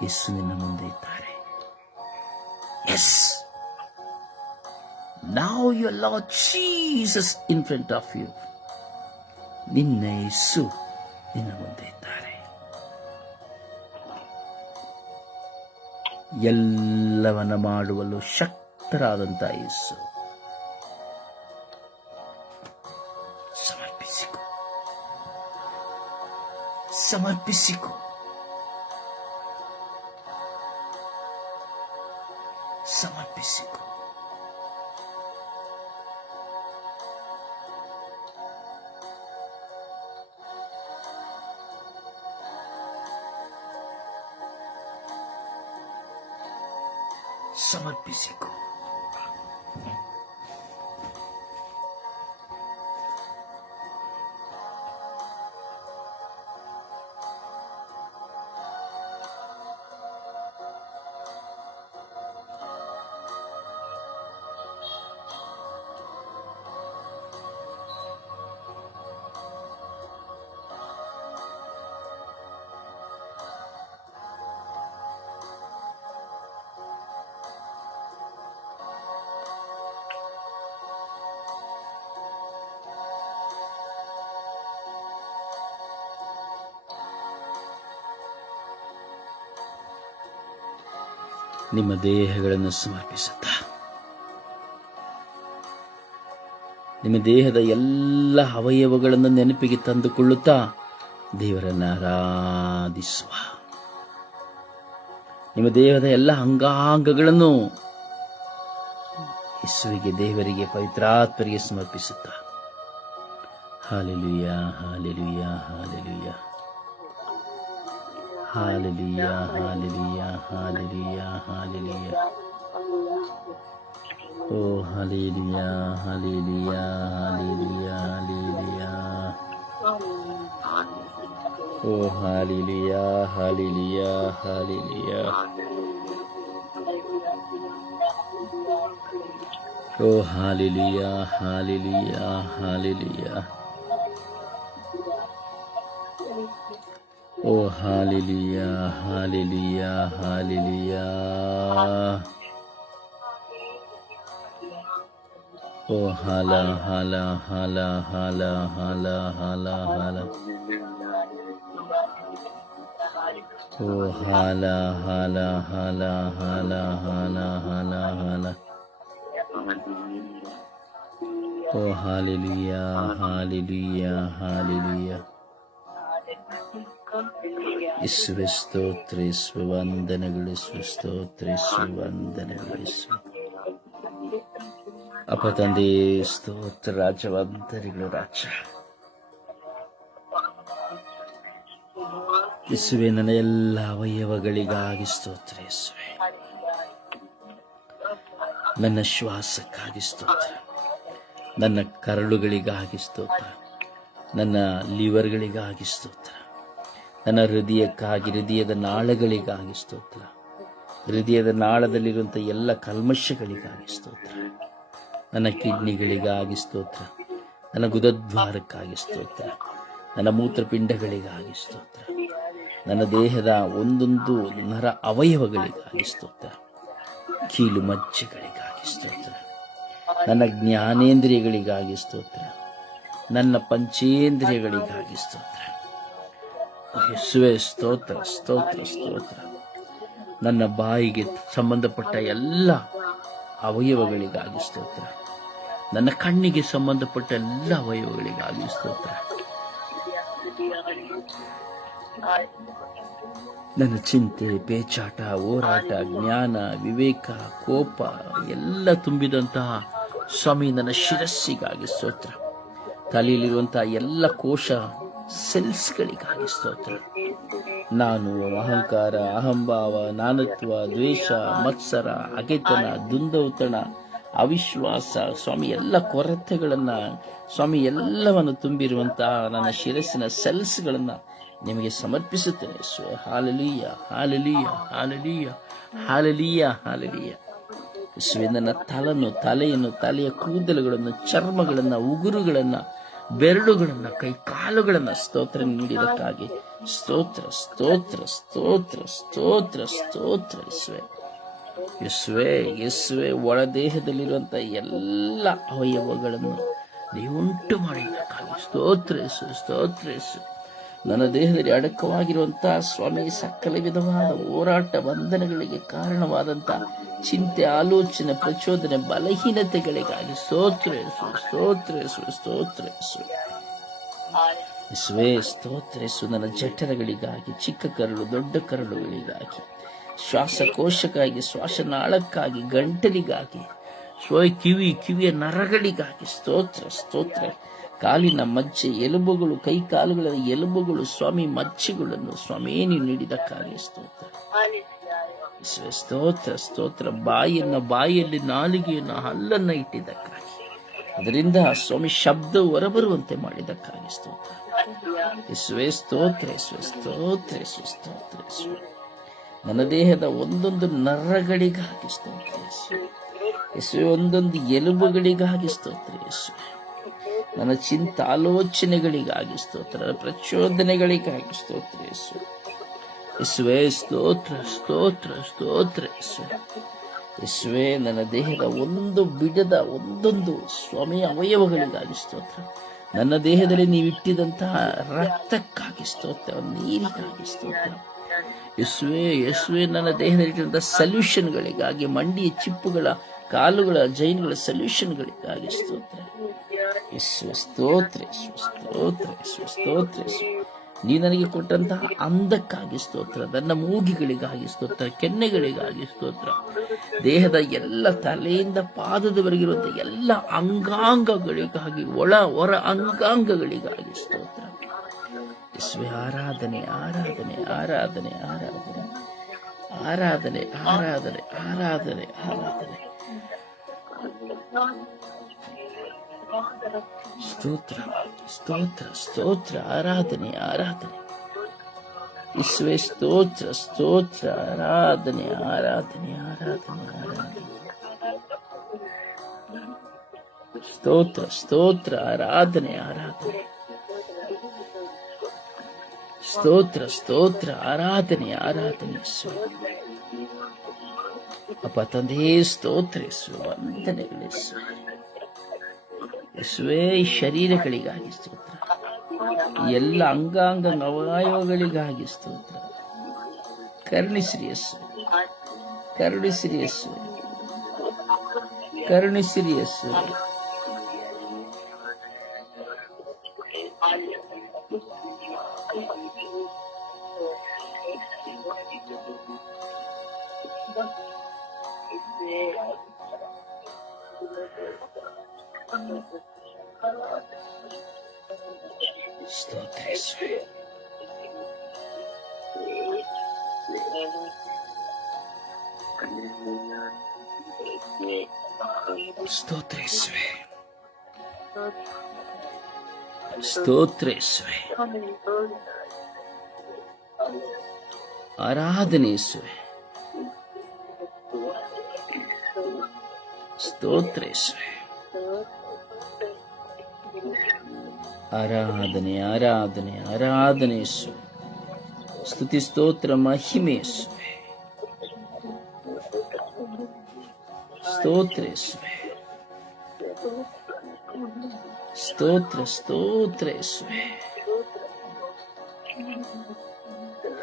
ಯೇಸು ನಿನ್ನ ಮುಂದೆ ಇದ್ದಾರೆ. Yes, now your Lord Jesus in front of you. ನಿನ್ನ ಯೇಸು ನಿನ್ನ ಮುಂದೆ ಇದ್ದಾರೆ. ಎಲ್ಲವನ್ನ ಮಾಡುವಲು ಶಕ್ತರಾದಂತ ಯೇಸು. ಸಮರ್ಪಿಸಿಕೊ. ಸಮರ್ಪಿಸಿಕೊ. ಸಮರ್ಪಿಸಿಕೊ. ಸಮರ್ಪಿಸಿಕೊ. ನಿಮ್ಮ ದೇಹಗಳನ್ನು ಸಮರ್ಪಿಸುತ್ತಾ, ನಿಮ್ಮ ದೇಹದ ಎಲ್ಲ ಅವಯವಗಳನ್ನು ನೆನಪಿಗೆ ತಂದುಕೊಳ್ಳುತ್ತಾ ದೇವರನ್ನು ಆರಾಧಿಸುವ. ನಿಮ್ಮ ದೇಹದ ಎಲ್ಲ ಅಂಗಾಂಗಗಳನ್ನು ಯೇಸುವಿಗೆ, ದೇವರಿಗೆ, ಪವಿತ್ರಾತ್ಮರಿಗೆ ಸಮರ್ಪಿಸುತ್ತಾ hallelujah, hallelujah, hallelujah, hallelujah, hallelujah, hallelujah, hallelujah. Oh hallelujah, hallelujah, hallelujah, hallelujah. Oh hallelujah, hallelujah, hallelujah. Oh hallelujah, hallelujah, hallelujah. Oh hallelujah, hallelujah, hallelujah. Oh ಹಾಲ ಹಾಲ ಹಾಲ ಹಾಲ ಹಾಲ ಹಾಲ ಹಾಲ. ಓ ಹಾಲ ಹಾಲ ಹಾಲ ಹಾಲ ಹಾಲ ಹಾಲ ಹಾಲ. ಓ ಹಾಲೆಲೂಯಾ, ಹಾಲೆಲೂಯಾ, ಹಾಲೆಲೂಯಾ. ಯೇಸುವೇ ಸ್ತೋತ್ರ, ಯೇಸುವೇ ವಂದನೆಗಳು, ಯೇಸುವೇ ಸ್ತೋತ್ರ, ಯೇಸುವೇ ವಂದನೆಗಳು. ಯೇಸು ಅಪ್ಪ ತಂದೆ ಸ್ತೋತ್ರ, ರಾಜವಂತರಿಗಳು ರಾಜ. ಯೇಸುವೇ ನನ್ನ ಎಲ್ಲ ಅವಯವಗಳಿಗಾಗಿ ಸ್ತೋತ್ರ ಯೇಸುವೇ. ನನ್ನ ಶ್ವಾಸಕ್ಕಾಗಿ ಸ್ತೋತ್ರ, ನನ್ನ ಕರಳುಗಳಿಗಾಗಿ ಸ್ತೋತ್ರ, ನನ್ನ ಲಿವರ್ಗಳಿಗಾಗಿ ಸ್ತೋತ್ರ, ನನ್ನ ಹೃದಯಕ್ಕಾಗಿ, ಹೃದಯದ ನಾಳಗಳಿಗಾಗಿ ಸ್ತೋತ್ರ, ಹೃದಯದ ನಾಳದಲ್ಲಿರುವಂಥ ಎಲ್ಲ ಕಲ್ಮಶಗಳಿಗಾಗಿ ಸ್ತೋತ್ರ, ನನ್ನ ಕಿಡ್ನಿಗಳಿಗಾಗಿ ಸ್ತೋತ್ರ, ನನ್ನ ಗುದದ್ವಾರಕ್ಕಾಗಿ ಸ್ತೋತ್ರ, ನನ್ನ ಮೂತ್ರಪಿಂಡಗಳಿಗಾಗಿ ಸ್ತೋತ್ರ, ನನ್ನ ದೇಹದ ಒಂದೊಂದು ನರ ಅವಯವಗಳಿಗಾಗಿ ಸ್ತೋತ್ರ, ಕೀಲು ಮಜ್ಜೆಗಳಿಗಾಗಿ ಸ್ತೋತ್ರ, ನನ್ನ ಜ್ಞಾನೇಂದ್ರಿಯಗಳಿಗಾಗಿ ಸ್ತೋತ್ರ, ನನ್ನ ಪಂಚೇಂದ್ರಿಯಗಳಿಗಾಗಿ ಸ್ತೋತ್ರ. ಯೇಸುವೇ ಸ್ತೋತ್ರ, ಸ್ತೋತ್ರ, ಸ್ತೋತ್ರ. ನನ್ನ ಬಾಯಿಗೆ ಸಂಬಂಧಪಟ್ಟ ಎಲ್ಲ ಅವಯವಗಳಿಗಾಗಿ ಸ್ತೋತ್ರ, ನನ್ನ ಕಣ್ಣಿಗೆ ಸಂಬಂಧಪಟ್ಟ ಎಲ್ಲ ಅವಯವಗಳಿಗಾಗಿ ಸ್ತೋತ್ರ, ನನ್ನ ಚಿಂತೆ, ಪೇಚಾಟ, ಹೋರಾಟ, ಜ್ಞಾನ, ವಿವೇಕ, ಕೋಪ ಎಲ್ಲ ತುಂಬಿದಂತಹ ಸ್ವಾಮಿ ನನ್ನ ಶಿರಸ್ಸಿಗಾಗಿ ಸ್ತೋತ್ರ, ತಲೆಯಲ್ಲಿರುವಂತಹ ಎಲ್ಲ ಕೋಶ ಸೆಲ್ಸ್ಗಳಿಗಾಗಿ ಸ್ತೋತ್ರ. ನಾನು ಅಹಂಕಾರ, ಅಹಂಭಾವ, ನಾನತ್ವ, ದ್ವೇಷ, ಮತ್ಸರ, ಹಗೆತನ, ದುಂದೌತಣ, ಅವಿಶ್ವಾಸ ಸ್ವಾಮಿ ಎಲ್ಲ ಕೊರತೆಗಳನ್ನ ಸ್ವಾಮಿ ಎಲ್ಲವನ್ನು ತುಂಬಿರುವಂತಹ ನನ್ನ ಶಿರಸ್ಸಿನ ಸೆಲ್ಸ್ಗಳನ್ನ ನಿಮಗೆ ಸಮರ್ಪಿಸುತ್ತೇನೆ. Hallelujah, hallelujah, hallelujah, hallelujah, hallelujah. ನನ್ನ ತಲೆಯನ್ನು, ತಲೆಯ ಕೂದಲುಗಳನ್ನು, ಚರ್ಮಗಳನ್ನ, ಉಗುರುಗಳನ್ನ, ಬೆರಳುಗಳನ್ನ, ಕೈ ಕಾಲುಗಳನ್ನ ಸ್ತೋತ್ರ ನೀಡಿದಕ್ಕಾಗಿ ಸ್ತೋತ್ರ, ಸ್ತೋತ್ರ, ಸ್ತೋತ್ರ, ಸ್ತೋತ್ರ, ಸ್ತೋತ್ರ. ಯೇಸುವೆ, ಯೇಸುವೆ, ಒಳ ದೇಹದಲ್ಲಿರುವಂತ ಎಲ್ಲ ಅವಯವಗಳನ್ನು ನೀವುಂಟು ಮಾಡಿದ್ದಕ್ಕಾಗಿ ಸ್ತೋತ್ರ ಯೇಸು, ಸ್ತೋತ್ರ ಯೇಸು. ನನ್ನ ದೇಹದಲ್ಲಿ ಅಡಕವಾಗಿರುವಂತಹ ಸ್ವಾಮಿ ಸಕಲ ವಿಧವಾದ ಹೋರಾಟ ಬಂಧನಗಳಿಗೆ ಕಾರಣವಾದಂತಹ ಚಿಂತೆ, ಆಲೋಚನೆ, ಪ್ರಚೋದನೆ, ಬಲಹೀನತೆಗಳಿಗಾಗಿ ಸ್ತೋತ್ರ ಯೇಸು, ಸ್ತೋತ್ರ ಯೇಸು, ಸ್ತೋತ್ರ ಯೇಸು. ಯೇಸುವೇ ಸ್ತೋತ್ರ ಯೇಸು. ನನ್ನ ಜಠರಗಳಿಗಾಗಿ, ಚಿಕ್ಕ ಕರಳು, ದೊಡ್ಡ ಕರಳುಗಳಿಗಾಗಿ, ಶ್ವಾಸಕೋಶಕ್ಕಾಗಿ, ಶ್ವಾಸನಾಳಕ್ಕಾಗಿ, ಗಂಟಲಿಗಾಗಿ, ಕಿವಿಯ ನರಗಳಿಗಾಗಿ ಸ್ತೋತ್ರ, ಸ್ತೋತ್ರ. ಕಾಲಿನ ಮಜ್ಜೆ, ಎಲುಬುಗಳು, ಕೈ ಕಾಲುಗಳ ಎಲುಬುಗಳು ಸ್ವಾಮಿ ಮಜ್ಜೆಗಳನ್ನು ಸ್ವಾಮಿ ನೀವು ನೀಡಿದಕ್ಕಾಗಿ ಸ್ತೋತ್ರ, ಸ್ತೋತ್ರ, ಸ್ತೋತ್ರ. ಬಾಯಲ್ಲಿ ನಾಲಿಗೆಯನ್ನು, ಹಲ್ಲನ್ನ ಇಟ್ಟಿದ್ದಕ್ಕಾಗಿ, ಅದರಿಂದ ಸ್ವಾಮಿ ಶಬ್ದ ಹೊರಬರುವಂತೆ ಮಾಡಿದಕ್ಕಾಗಿ ಸ್ತೋತ್ರ ಯೇಸುವೇ, ಸ್ತೋತ್ರ ಯೇಸುವೆ, ಸ್ತೋತ್ರ ಯೇಸುವೆ, ಸ್ತೋತ್ರ ಯೇಸುವೆ. ನನ್ನ ದೇಹದ ಒಂದೊಂದು ನರಗಳಿಗಾಗಿ ಸ್ತೋತ್ರ ಯೇಸುವೆ, ಒಂದೊಂದು ಎಲುಬುಗಳಿಗಾಗಿ ಸ್ತೋತ್ರ ಯೇಸುವೆ. ನನ್ನ ಆಲೋಚನೆಗಳಿಗಾಗಿ ಸ್ತೋತ್ರ, ಪ್ರಚೋದನೆಗಳಿಗಾಗಿ ಸ್ತೋತ್ರ ಯೇಸುವೆ. ಯೇಸುವೇ ಸ್ತೋತ್ರ, ಸ್ತೋತ್ರ, ಸ್ತೋತ್ರ ಯೇಸುವೆ. ಯೇಸುವೇ ನನ್ನ ದೇಹದ ಒಂದು ಬಿಡದ ಒಂದೊಂದು ಸ್ವಾಮಿ ಅವಯವಗಳಿಗಾಗಿ ಸ್ತೋತ್ರ. ನನ್ನ ದೇಹದಲ್ಲಿ ನೀವಿಟ್ಟಿದಂತಹ ರಕ್ತಕ್ಕಾಗಿ ಸ್ತೋತ್ರ, ನೀರಿಗಾಗಿ ಸ್ತೋತ್ರ ಯೇಸುವೆ. ಯೇಸುವೆ ನನ್ನ ದೇಹದಲ್ಲಿಟ್ಟಂತಹ ಸೊಲ್ಯೂಷನ್ಗಳಿಗಾಗಿ, ಮಂಡಿಯ ಚಿಪ್ಪುಗಳ, ಕಾಲುಗಳ, ಜೈನ್ಗಳ ಸೊಲ್ಯೂಷನ್ಗಳಿಗಾಗಿ ಸ್ತೋತ್ರ ಯೇಸುವೆ, ಸ್ತೋತ್ರ ಯೇಸುವೆ, ಸ್ತೋತ್ರ ಯೇಸುವೆ, ಸ್ತೋತ್ರ ಯೇಸುವೆ. ನೀ ನನಗೆ ಕೊಟ್ಟಂತಹ ಅಂದಕ್ಕಾಗಿ ಸ್ತೋತ್ರ, ನನ್ನ ಮೂಗಿಗಳಿಗಾಗಿ ಸ್ತೋತ್ರ, ಕೆನ್ನೆಗಳಿಗಾಗಿ ಸ್ತೋತ್ರ, ದೇಹದ ಎಲ್ಲ ತಲೆಯಿಂದ ಪಾದದವರೆಗಿರುವಂತಹ ಎಲ್ಲ ಅಂಗಾಂಗಗಳಿಗಾಗಿ, ಹೊರ ಅಂಗಾಂಗಗಳಿಗಾಗಿ ಸ್ತೋತ್ರ ಯೇಸುವೆ. ಆರಾಧನೆ, ಆರಾಧನೆ, ಆರಾಧನೆ, ಆರಾಧನೆ, ಆರಾಧನೆ, ಆರಾಧನೆ, ಆರಾಧನೆ, ಆರಾಧನೆ. ಸ್ತೋತ್ರ, ಸ್ತೋತ್ರ, ಸ್ತೋತ್ರ, ಆರಾಧನೆ, ಆರಾಧನೆ ಯೇಸುವೆ. ಸ್ತೋತ್ರ, ಸ್ತೋತ್ರ, ಆರಾಧನೆ, ಆರಾಧನೆ, ಆರಾಧನೆ, ಆರಾಧನೆ. ಸ್ತೋತ್ರ, ಸ್ತೋತ್ರ, ಆರಾಧನೆ, ಆರಾಧನೆ. ಸ್ತೋತ್ರ, ಸ್ತೋತ್ರ, ಆರಾಧನೆ, ಆರಾಧನೆ ಯೇಸುವೆ. ಅಪ್ಪ ತಂದೆಯೇ ಸ್ತೋತ್ರ ಯೇಸುವೆ, ವಂದನೆಗಳು ಯೇಸುವೆ. ಯೇಸುವೆ ಈ ಶರೀರಗಳಿಗಾಗಿ ಸ್ತೋತ್ರ, ಎಲ್ಲ ಅಂಗಾಂಗ ಅವಯವಗಳಿಗಾಗಿ ಸ್ತೋತ್ರ. ಕರುಣಿಸಿರಿ ಯೇಸುವೆ, ಕರುಣಿಸಿರಿ ಯೇಸುವೆ, ಕರುಣಿಸಿರಿ ಯೇಸುವೆ. ಸ್ತೋತ್ರ ಯೇಸುವೆ. ಸ್ತೋತ್ರ ಯೇಸುವೆ, ಸ್ತೋತ್ರ ಯೇಸುವೆ, ಆರಾಧನೆ ಯೇಸುವೆ, ಸ್ತೋತ್ರ ಯೇಸುವೆ, ಆರಾಧನೆ ಆರಾಧನೆ ಆರಾಧನೆ ಯೇಸುವೆ, ಸ್ತುತಿ ಸ್ತೋತ್ರ ಮಹಿಮೆ ಯೇಸುವೆ, ಸ್ತೋತ್ರ ಯೇಸುವೆ, ಸ್ತೋತ್ರ ಸ್ತೋತ್ರ ಯೇಸುವೆ,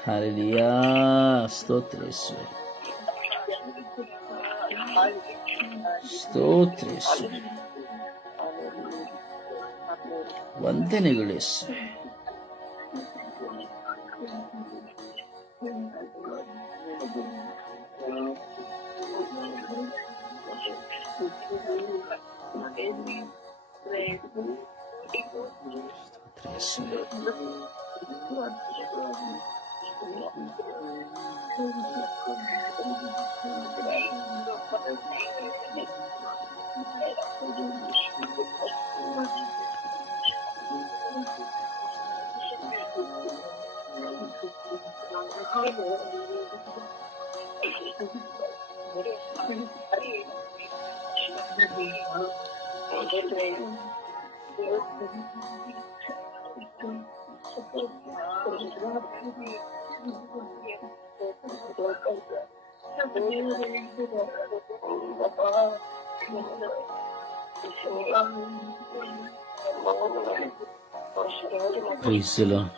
ಹಲ್ಲೆಲೂಯಾ, ಸ್ತೋತ್ರ ಯೇಸುವೆ, ಸ್ತೋತ್ರ ಯೇಸುವೆ, ವಂದನೆಗಳು ಯೇಸುವೆ, Praise the Lord.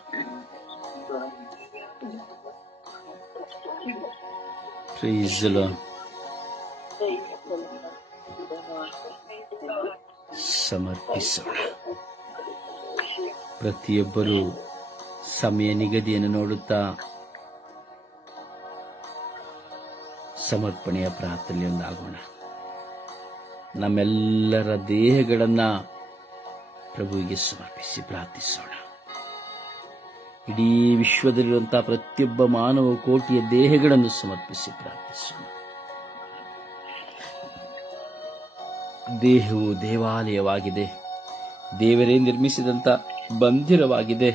Praise the Lord. ಸಮರ್ಪಿಸೋಣ. ಪ್ರತಿಯೊಬ್ಬರೂ ಸಮಯ ನಿಗದಿಯನ್ನು ನೋಡುತ್ತಾ ಸಮರ್ಪಣೆಯ ಪ್ರಾರ್ಥನೆಯೊಂದಾಗೋಣ. ನಮ್ಮೆಲ್ಲರ ದೇಹಗಳನ್ನ ಪ್ರಭುವಿಗೆ ಸಮರ್ಪಿಸಿ ಪ್ರಾರ್ಥಿಸೋಣ. ಇಡೀ ವಿಶ್ವದಲ್ಲಿರುವಂತಹ ಪ್ರತಿಯೊಬ್ಬ ಮಾನವ ಕೋಟಿಯ ದೇಹಗಳನ್ನು ಸಮರ್ಪಿಸಿ ಪ್ರಾರ್ಥಿಸೋಣ. ದೇಹವು ದೇವಾಲಯವಾಗಿದೆ, ದೇವರೇ ನಿರ್ಮಿಸಿದಂತ ಮಂದಿರವಾಗಿದೆ.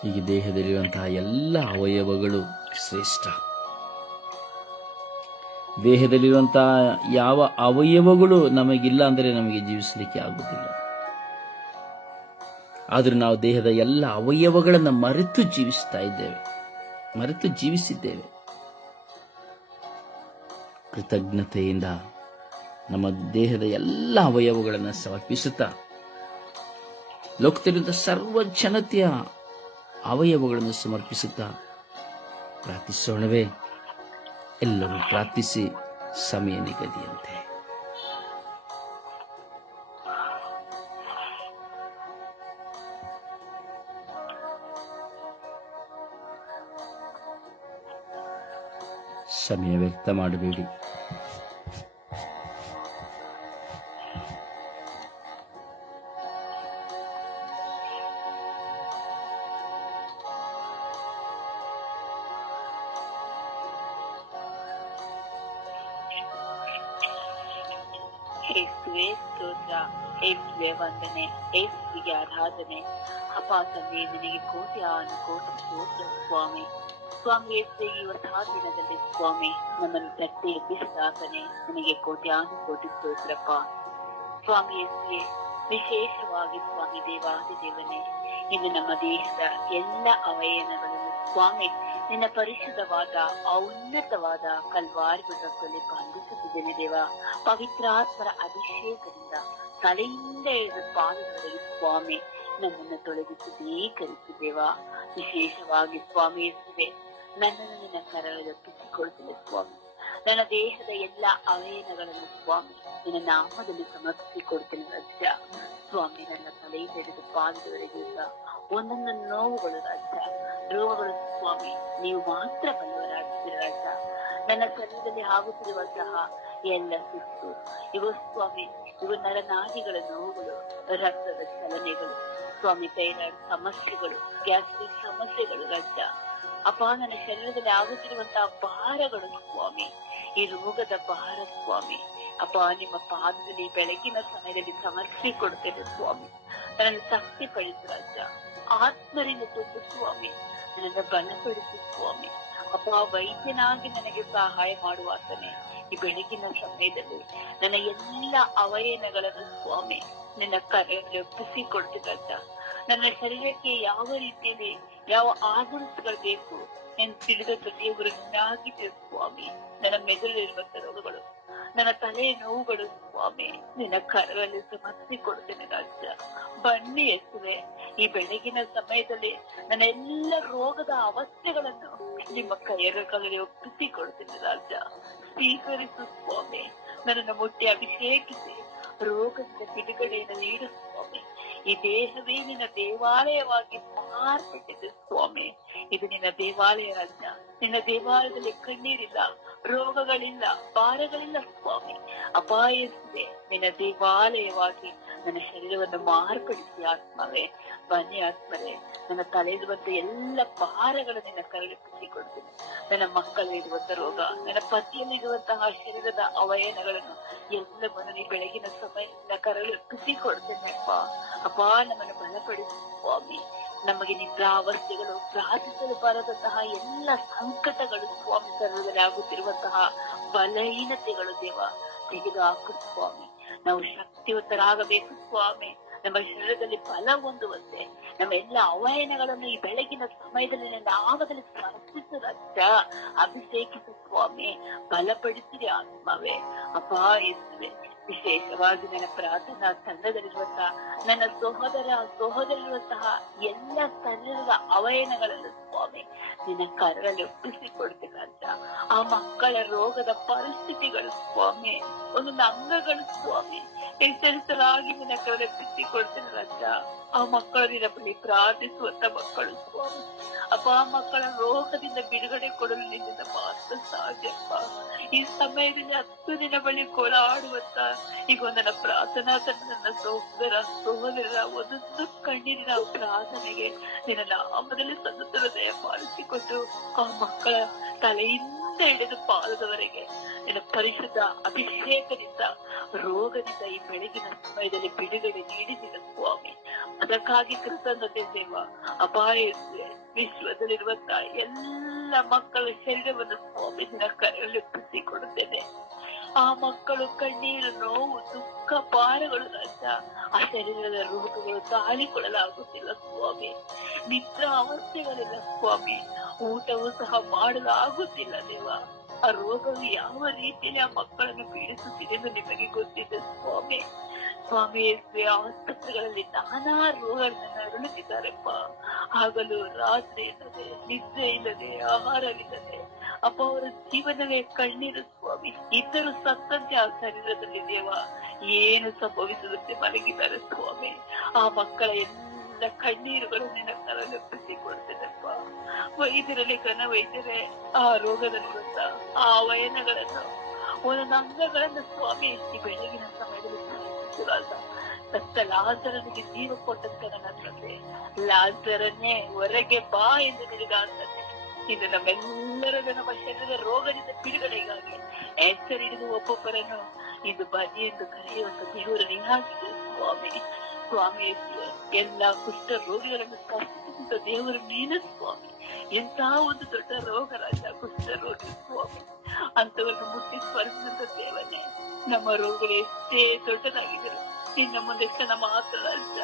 ಹೀಗೆ ದೇಹದಲ್ಲಿರುವಂತಹ ಎಲ್ಲ ಅವಯವಗಳು ಶ್ರೇಷ್ಠ. ದೇಹದಲ್ಲಿರುವಂತಹ ಯಾವ ಅವಯವಗಳು ನಮಗಿಲ್ಲ ಅಂದರೆ ನಮಗೆ ಜೀವಿಸಲಿಕ್ಕೆ ಆಗುವುದಿಲ್ಲ. ಆದರೂ ನಾವು ದೇಹದ ಎಲ್ಲ ಅವಯವಗಳನ್ನು ಮರೆತು ಜೀವಿಸಿದ್ದೇವೆ. ಕೃತಜ್ಞತೆಯಿಂದ ನಮ್ಮ ದೇಹದ ಎಲ್ಲ ಅವಯವಗಳನ್ನು ಸಮರ್ಪಿಸುತ್ತಾ ಲೋಕದಲ್ಲಿದ್ದ ಸರ್ವ ಜನತೆಯ ಅವಯವಗಳನ್ನು ಸಮರ್ಪಿಸುತ್ತಾ ಪ್ರಾರ್ಥಿಸೋಣವೇ? ಎಲ್ಲರೂ ಪ್ರಾರ್ಥಿಸಿ ಸಮಯ ನಿಗದಿಯಂತೆ. ಸಮಯ ವ್ಯರ್ಥ ಮಾಡಬೇಡಿ. ಯೇಸುವೆ ಸ್ತೋತ್ರ, ಯೇಸುವೆ ವಂದನೆ, ಯೇಸುವಿಗೆ ಆರಾಧನೆ. ಅಪ್ಪ ತಂದೆ, ನಿನಗೆ ಕೋಟಿ ಸ್ತೋತ್ರ ಸ್ವಾಮಿ. ಸ್ವಾಮಿ ಯೇಸುವೆ, ಈ ಹೊಸ ದಿನದಲ್ಲಿ ಸ್ವಾಮಿ ನಮ್ಮನ್ನು ತಟ್ಟಿ ಎಬ್ಬಿಸಿದಾಗನೆ ನಿನಗೆ ಕೋಟಿ ಸ್ತೋತ್ರಪ್ಪ. ಸ್ವಾಮಿ ಯೇಸುವೆ, ವಿಶೇಷವಾಗಿ ಸ್ವಾಮಿ ದೇವಾದಿದೇವನೇ, ಇನ್ನು ನಮ್ಮ ದೇಹದ ಎಲ್ಲ ಅವಯವಗಳನ್ನು ಸ್ವಾಮಿ ನಿನ್ನ ಪರಿಶುದ್ಧವಾದ ಔನ್ನತವಾದ ಕಲ್ವಾರಿ ಗುಡ್ಡದಲ್ಲಿ ಬಂಧಿಸುತ್ತಿದ್ದೇನೆ ದೇವ. ಪವಿತ್ರಾತ್ಮರ ಅಭಿಷೇಕದಿಂದ ತಲೆಯಿಂದ ಹಿಡಿದು ಪಾದದವರೆಗೆ ಸ್ವಾಮಿ ನನ್ನನ್ನು ತೊಳೆದಿದ್ದು ಸ್ವೀಕರಿಸಿದ್ದೇವ. ವಿಶೇಷವಾಗಿ ಸ್ವಾಮಿ ಯೇಸುವೆ, ನನ್ನನ್ನು ನಿನ್ನ ಕರದಲ್ಲಿ ಒಪ್ಪಿಸಿಕೊಳ್ತೇನೆ ಸ್ವಾಮಿ. ನನ್ನ ದೇಹದ ಎಲ್ಲ ಅವಯವಗಳನ್ನು ಸ್ವಾಮಿ ನಿನ್ನ ನಾಮದಲ್ಲಿ ಸಮರ್ಪಿಸಿಕೊಡ್ತೇನೆ ರಾಜ. ಸ್ವಾಮಿ, ನನ್ನ ತಲೆಯಿಂದ ಹಿಡಿದು ಪಾದದವರೆಗೆ ಒಂದೊಂದು ನೋವುಗಳು ರಾಜ, ರೋಗಗಳು ಸ್ವಾಮಿ ನೀವು ಮಾತ್ರ ಬಲ್ಲವರಾಗಿದ್ದೀರ ರಾಜ. ನನ್ನ ಶರೀರದಲ್ಲಿ ಆಗುತ್ತಿರುವಂತಹ ಎಲ್ಲ ಸುಸ್ತು ಇವು ಸ್ವಾಮಿ, ಇವು ನರನಾಡಿಗಳ ನೋವುಗಳು, ರಕ್ತದ ಚಲನೆಗಳು ಸ್ವಾಮಿ, ಥೈರಾಯ್ಡ್ ಸಮಸ್ಯೆಗಳು, ಗ್ಯಾಸ್ಟ್ರಿಕ್ ಸಮಸ್ಯೆಗಳು ರಾಜ. ಅಪ್ಪ, ನನ್ನ ಶರೀರದಲ್ಲಿ ಆಗುತ್ತಿರುವಂತಹ ಭಾರಗಳು ಸ್ವಾಮಿ, ಈ ರೋಗದ ಭಾರ ಸ್ವಾಮಿ. ಅಪ್ಪ, ನಿಮ್ಮ ಪಾದದಲ್ಲಿ ಬೆಳಗಿನ ಸಮಯದಲ್ಲಿ ಸಮರ್ಪಿ ಕೊಡ್ತೇನೆ ಸ್ವಾಮಿ. ನನ್ನನ್ನು ಶಕ್ತಿ ಪಡಿಸು ರಾಜ. ಆತ್ಮರಿಂದ ತುಂಬು ಸ್ವಾಮಿ. ನನ್ನನ್ನು ಬಲಪಡಿಸು ಸ್ವಾಮಿ. ಅಪ್ಪ, ವೈದ್ಯನಾಗಿ ನನಗೆ ಸಹಾಯ ಮಾಡುವಾತನೇ, ಈ ಬೆಳಗಿನ ಸಮಯದಲ್ಲಿ ನನ್ನ ಎಲ್ಲ ಅವಯನಗಳನ್ನು ಸ್ವಾಮಿ ನಿನ್ನ ಕರೆಯಲ್ಲಿ ಒಪ್ಪಿಸಿ ಕೊಡ್ತಿದ್ದ. ನನ್ನ ಶರೀರಕ್ಕೆ ಯಾವ ರೀತಿಯಲ್ಲಿ ಯಾವ ಆರ್ಗನ್ಸ್ಗಳು ಬೇಕು ಎಂದು ತಿಳಿದ ದೇವರು ನಿನ್ನಾಗಿದೆ ಸ್ವಾಮಿ. ನನ್ನ ಮೆದುಳಲ್ಲಿರುವಂತ ರೋಗಗಳು, ನನ್ನ ತಲೆ ನೋವುಗಳು ಸ್ವಾಮಿ ನಿನ್ನ ಕರಗಳಲ್ಲಿ ಸಮರ್ಪಿ ಕೊಡ್ತೇನೆ ರಾಜ. ಬನ್ನಿ ಯೇಸುವೆ, ಈ ಬೆಳಗಿನ ಸಮಯದಲ್ಲಿ ನನ್ನ ಎಲ್ಲ ರೋಗದ ಅವಸ್ಥೆಗಳನ್ನು ನಿಮ್ಮ ಕೈಗಳಲ್ಲಿ ಒಪ್ಪಿಸಿ ಕೊಡ್ತೇನೆ ರಾಜ. ಸ್ವೀಕರಿಸು ಸ್ವಾಮಿ. ನನ್ನನ್ನು ಮುಟ್ಟಿ ಅಭಿಷೇಕಿಸಿ ರೋಗದಿಂದ ಬಿಡುಗಡೆಯನ್ನು ನೀಡು ಸ್ವಾಮಿ. ಈ ದೇಹವೇ ನಿನ್ನ ದೇವಾಲಯವಾಗಿ ಮಾರ್ಪಟ್ಟಿದೆ ಸ್ವಾಮಿ. ಇದು ನಿನ್ನ ದೇವಾಲಯ ರಾಜ. ನಿನ್ನ ದೇವಾಲಯದಲ್ಲಿ ಕಣ್ಣೀರಿಲ್ಲ, ರೋಗಗಳಿಲ್ಲ, ಭಾರಗಳಿಲ್ಲ ಸ್ವಾಮಿ. ಅಪಾಯಿಸಿದೆ ನಿನ್ನ ದೇವಾಲಯವಾಗಿ ನನ್ನ ಶರೀರವನ್ನು ಮಾರ್ಪಡಿಸಿ ಆತ್ಮವೇ. ಬನ್ನಿ ಆತ್ಮವೇ, ನನ್ನ ತಲೆಯಿರುವಂತ ಎಲ್ಲ ಭಾರಗಳನ್ನು ನಿನ್ನ ಕರಳಿಸಿ ಕೊಡ್ತೀನಿ. ನನ್ನ ಮಕ್ಕಳಲ್ಲಿರುವಂತ ರೋಗ, ನನ್ನ ಪತಿಯಲ್ಲಿರುವಂತಹ ಶರೀರದ ಅವಯನಗಳನ್ನು ಎಲ್ಲವನ್ನು ನೀ ಬೆಳಗಿನ ಸಮಯದಿಂದ ಕರಳಿಸಿ ಕೊಡ್ತೇನೆ ಅಪ್ಪ. ಅಪ್ಪ, ನಮ್ಮನ್ನು ಬಲಪಡಿಸಿ ಸ್ವಾಮಿ. ನಮಗೆ ನಿದ್ರಾವಸ್ಥೆಗಳು, ಪ್ರಾರ್ಥಿಸಲು ಬರದಂತಹ ಎಲ್ಲ ಸಂಕಟಗಳು ಸ್ವಾಮಿ, ಶರೀರದಲ್ಲಿ ಆಗುತ್ತಿರುವಂತಹ ಬಲಹೀನತೆಗಳು ದೇವ ತೆಗೆದು ಹಾಕು ಸ್ವಾಮಿ. ನಾವು ಶಕ್ತಿವಂತರಾಗಬೇಕು ಸ್ವಾಮಿ. ನಮ್ಮ ಶರೀರದಲ್ಲಿ ಬಲ ಹೊಂದುವಂತೆ ನಮ್ಮ ಎಲ್ಲ ಅವಯನಗಳನ್ನು ಈ ಬೆಳಗಿನ ಸಮಯದಲ್ಲಿ ನನ್ನ ನಾಮದಲ್ಲಿ ಸ್ಪರ್ಶಿಸು ರಾಜ. ಅಭಿಷೇಕಿಸು ಸ್ವಾಮಿ. ಬಲಪಡಿಸಿರಿ ಆತ್ಮವೇ. ಅಪಾಯಿಸುವೆ. ವಿಶೇಷವಾಗಿ ನನ್ನ ಪ್ರಾರ್ಥನಾ ತಂಡದಲ್ಲಿರುವಂತಹ ನನ್ನ ಸಹೋದರಿರುವಂತಹ ಎಲ್ಲ ಶರೀರದ ಅವಯನಗಳನ್ನು ಸ್ವಾಮಿ ನಿನ್ನ ಕರಗಳಲ್ಲಿ ಒಪ್ಪಿಸಿಕೊಡ್ತೇನಂತ. ಆ ಮಕ್ಕಳ ರೋಗದ ಪರಿಸ್ಥಿತಿಗಳು ಸ್ವಾಮಿ, ಒಂದೊಂದು ಅಂಗಗಳು ಸ್ವಾಮಿ ಹೆಸರಿಸಲಾಗಿ ನಿನ್ನ ಕರದಲ್ಲಿ ಕೊಡ್ತೇನೆ ರಾಜ. ಆ ಮಕ್ಕಳು ನಿನ್ನ ಬಳಿ ಪ್ರಾರ್ಥಿಸುವಂತ ಮಕ್ಕಳು ಸ್ವಾಮಿ. ಅಪ್ಪ, ಆ ಮಕ್ಕಳ ರೋಗದಿಂದ ಬಿಡುಗಡೆ ಕೊಡಲು ನಿನ್ನಿಂದ ಮಾತ್ರ ಸಾಧ್ಯಪ್ಪ. ಈ ಸಮಯದಲ್ಲಿ 10 ದಿನ ಬಳಿ ಗೋಳಾಡುವಂತ ಈಗ ನನ್ನ ಪ್ರಾರ್ಥನಾ ನನ್ನ ಸಹೋದರರ ಒಂದೊಂದು ಕಣ್ಣೀರಿನ ಪ್ರಾರ್ಥನೆಗೆ ನಿನ್ನ ನಾಮದಲ್ಲಿ ಸದುತ್ತರ ದಯ ಮಾಡಿಸಿಕೊಟ್ಟು ಆ ಮಕ್ಕಳ ತಲೆಯಿಂದ ಹಿಡಿದು ಪಾದದವರೆಗೆ ನಿನ್ನ ಪರಿಶುದ್ಧ ಅಭಿಷೇಕದಿಂದ ರೋಗದಿಂದ ಈ ಬೆಳಗಿನ ಸಮಯದಲ್ಲಿ ಬಿಡುಗಡೆ ನೀಡಿದ ಸ್ವಾಮಿ. ಅದಕ್ಕಾಗಿ ಕೃತಜ್ಞತೆ ದೇವ. ಅಪಾಯ ವಿಶ್ವದಲ್ಲಿರುವಂತಹ ಎಲ್ಲ ಮಕ್ಕಳ ಶರೀರವನ್ನು ಸ್ವಾಮಿ ನಿನ್ನ ಕರೆಯಲ್ಲಿ ಒಪ್ಪಿಸಿಕೊಡುತ್ತೇನೆ. ಆ ಮಕ್ಕಳು ಕಣ್ಣೀರು, ನೋವು, ದುಃಖ, ಭಾರಗಳು ರಾಜ, ಆ ಶರೀರದ ರೋಗಗಳು ತಾಳಿಕೊಳ್ಳಲಾಗುತ್ತಿಲ್ಲ ಸ್ವಾಮಿ. ನಿದ್ರಾ ಅವಸ್ಥೆಗಳಿಲ್ಲ ಸ್ವಾಮಿ. ಊಟವೂ ಸಹ ಮಾಡಲು ಆಗುತ್ತಿಲ್ಲ ದೇವ. ಆ ರೋಗವು ಯಾವ ರೀತಿಯಲ್ಲಿ ಆ ಮಕ್ಕಳನ್ನು ಪೀಡಿಸುತ್ತಿದೆ ಎಂದು ನಿಮಗೆ ಗೊತ್ತಿದೆ ಸ್ವಾಮಿ. ಸ್ವಾಮಿ, ಆಸ್ಪತ್ರೆಗಳಲ್ಲಿ ನಾನಾ ರೋಗಗಳನ್ನು ಅರಳುತ್ತಿದ್ದಾರೆಪ್ಪ. ಹಗಲು ರಾತ್ರಿ ಇಲ್ಲದೆ, ನಿದ್ದೆ ಇಲ್ಲದೆ, ಆಹಾರವಿಲ್ಲದೆ ಅಪ್ಪ, ಅವರ ಜೀವನವೇ ಕಣ್ಣೀರು ಸ್ವಾಮಿ. ಇದ್ದರೂ ಸತ್ತಂತೆ ಆ ಶರೀರದಲ್ಲಿ ದೇವ ಏನು ಸಂಭವಿಸುತ್ತೆ ಮಲಗಿದ್ದಾರೆ ಸ್ವಾಮಿ. ಆ ಮಕ್ಕಳ ಎಲ್ಲ ಕಣ್ಣೀರುಗಳು ನಿನ್ನ ಕರಲೊಪ್ಪಿಸಿಕೊಡ್ತೇನಪ್ಪ. ವೈದ್ಯರಲ್ಲಿ ಘನ ವೈದ್ಯರೇ ಆ ರೋಗದಲ್ಲಿರುವಂತ ಆ ಅವಯನಗಳನ್ನು, ಒಂದೊಂದು ಅಂಗಗಳನ್ನು ಸ್ವಾಮಿ ಈ ಬೆಳಗಿನ ಸಮಯದಲ್ಲಿ ಸತ್ತ ಲಾಜರನಿಗೆ ಜೀವ ಕೊಟ್ಟಂತ ನನ್ನ ತಂದೆ, ಲಾಜರನ್ನೇ ಹೊರಗೆ ಬಾ ಎಂದು ನುಡಿದಾಡ್ತಾನೆ. ಇದು ನಮ್ಮೆಲ್ಲರದ ನಮ್ಮ ಶರೀರದ ರೋಗದಿಂದ ಬಿಡುಗಡೆಗಾಗಿ ಹೆಸರಿಡಿದು ಒಬ್ಬೊಬ್ಬರನ್ನು ಇದು ಬದಿ ಎಂದು ಕರೆಯುವಂತ ದೇವರು ನೀನಾಗಿದೆ ಸ್ವಾಮಿ. ಸ್ವಾಮಿ, ಎಲ್ಲ ಕುಷ್ಠ ರೋಗಿಗಳನ್ನು ಸ್ಪರ್ಶಿಸಿದ ದೇವರು ನೀನು ಸ್ವಾಮಿ. ಎಂತಹ ಒಂದು ದೊಡ್ಡ ರೋಗ ರಾಜ ಕುಷ್ಠ ರೋಗಿ ಸ್ವಾಮಿ. ಅಂತವರನ್ನು ಮುಟ್ಟಿ ಸ್ಪರ್ಶಿಸಿದ ದೇವನೇ, ನಮ್ಮ ರೋಗಗಳು ಎಷ್ಟೇ ದೊಡ್ಡದಾಗಿದ್ದರು ನಿನ್ನ ಮುಂದೆ ಕ್ಷಣ ಮಾತ್ರ ರಾಜ.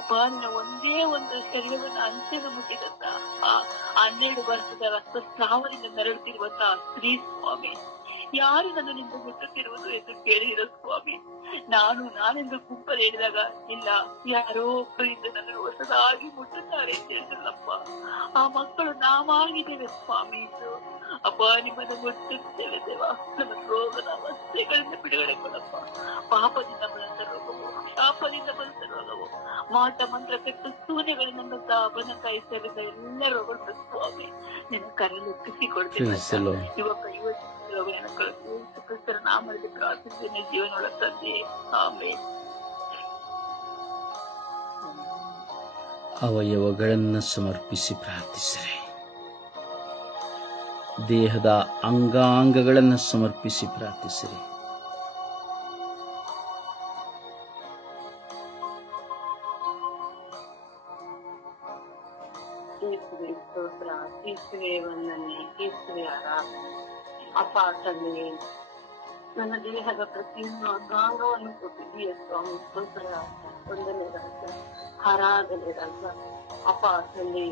ಅಪ್ಪ, ನಿನ್ನ ಒಂದೇ ಒಂದು ಶರೀರವನ್ನು ಅಂತ್ಯದ ಮುಟ್ಟಿದಂತ ಆ 12 ವರ್ಷದ ರಕ್ತಸ್ರಾವದಿಂದ ನರಳುತ್ತಿರುವಂತಹ ಸ್ತ್ರೀ ಸ್ವಾಮಿ, ಯಾರು ನನ್ನಿಂದ ಮುಟ್ಟುತ್ತಿರುವುದು ಎಂದು ಕೇಳಿರೋ ಸ್ವಾಮಿ. ನಾನೆಂದು ಗುಂಪಲ್ಲಿ ಹೇಳಿದಾಗ, ಇಲ್ಲ, ಯಾರೋ ಒಬ್ಬರಿಂದ ನನ್ನನ್ನು ಹೊಸದಾಗಿ ಮುಟ್ಟುತ್ತಾರೆ ಅಂತ ಹೇಳಿದ್ರಲ್ಲಪ್ಪ. ಆ ಮಕ್ಕಳು ನಾವಾಗಿದ್ದೇವೆ ಸ್ವಾಮಿ. ಇದು ಅಪ್ಪ, ನಿಮ್ಮನ್ನು ಮುಟ್ಟುತ್ತೇವೆ ದೇವ. ನಮ್ಮ ರೋಗದ ಅವಸ್ಥೆಗಳಿಂದ ಬಿಡುಗಡೆ ಕೊಡಪ್ಪ. ಪಾಪದಿಂದ ಬಂದ ರೋಗವು, ಶಾಪದಿಂದ ಬಂದ ರೋಗವು, ಮಾಟ ಮಂತ್ರ ಕೆಟ್ಟು ಸೂರ್ಯಗಳಿಂದ ಬಂದ ಕೈಸರಿದ ಎಲ್ಲ ರೋಗಗಳು ಸ್ವಾಮಿ ನಿನ್ನ ಕರೆಯಲ್ಲಿ ಒಪ್ಪಿಸಿಕೊಡ್ತೇವೆ. ಯುವಕ ರೋಗಗಳನ್ನು ಕಳಿಸಿ ಕ್ರಿಸ್ತರ ನಾಮದಲ್ಲಿ ಪ್ರಾರ್ಥಿಸಿ ಜೀವನೊಳ ತಂದೆ. ಆಮೇಲೆ ಅವಯವಗಳನ್ನು ಸಮರ್ಪಿಸಿ ಪ್ರಾರ್ಥಿಸಿರಿ. ದೇಹದ ಅಂಗಾಂಗಗಳನ್ನು ಸಮರ್ಪಿಸಿ ಪ್ರಾರ್ಥಿಸಿರಿ. ಯೇಸುವೆ ಸ್ತೋತ್ರ, ಯೇಸುವೆ ವಂದನೆ, ಯೇಸುವೆ ಆರಾಧನೆ. ಅಪ್ಪ ತಂದೆ, ನನ್ನ ದೇಹದ ಪ್ರತಿಯೊಂದು ಅಂಗಾಂಗವನ್ನು ಕೊಟ್ಟಿದ್ದೀಯ ಸ್ವಾಮಿ. ಸ್ತೋತ್ರ ರಾಜ, ವಂದನೆ ರಾಜ, ಆರಾಧನೆ ರಾಜ. ಅಪ್ಪ ತಂದೆ,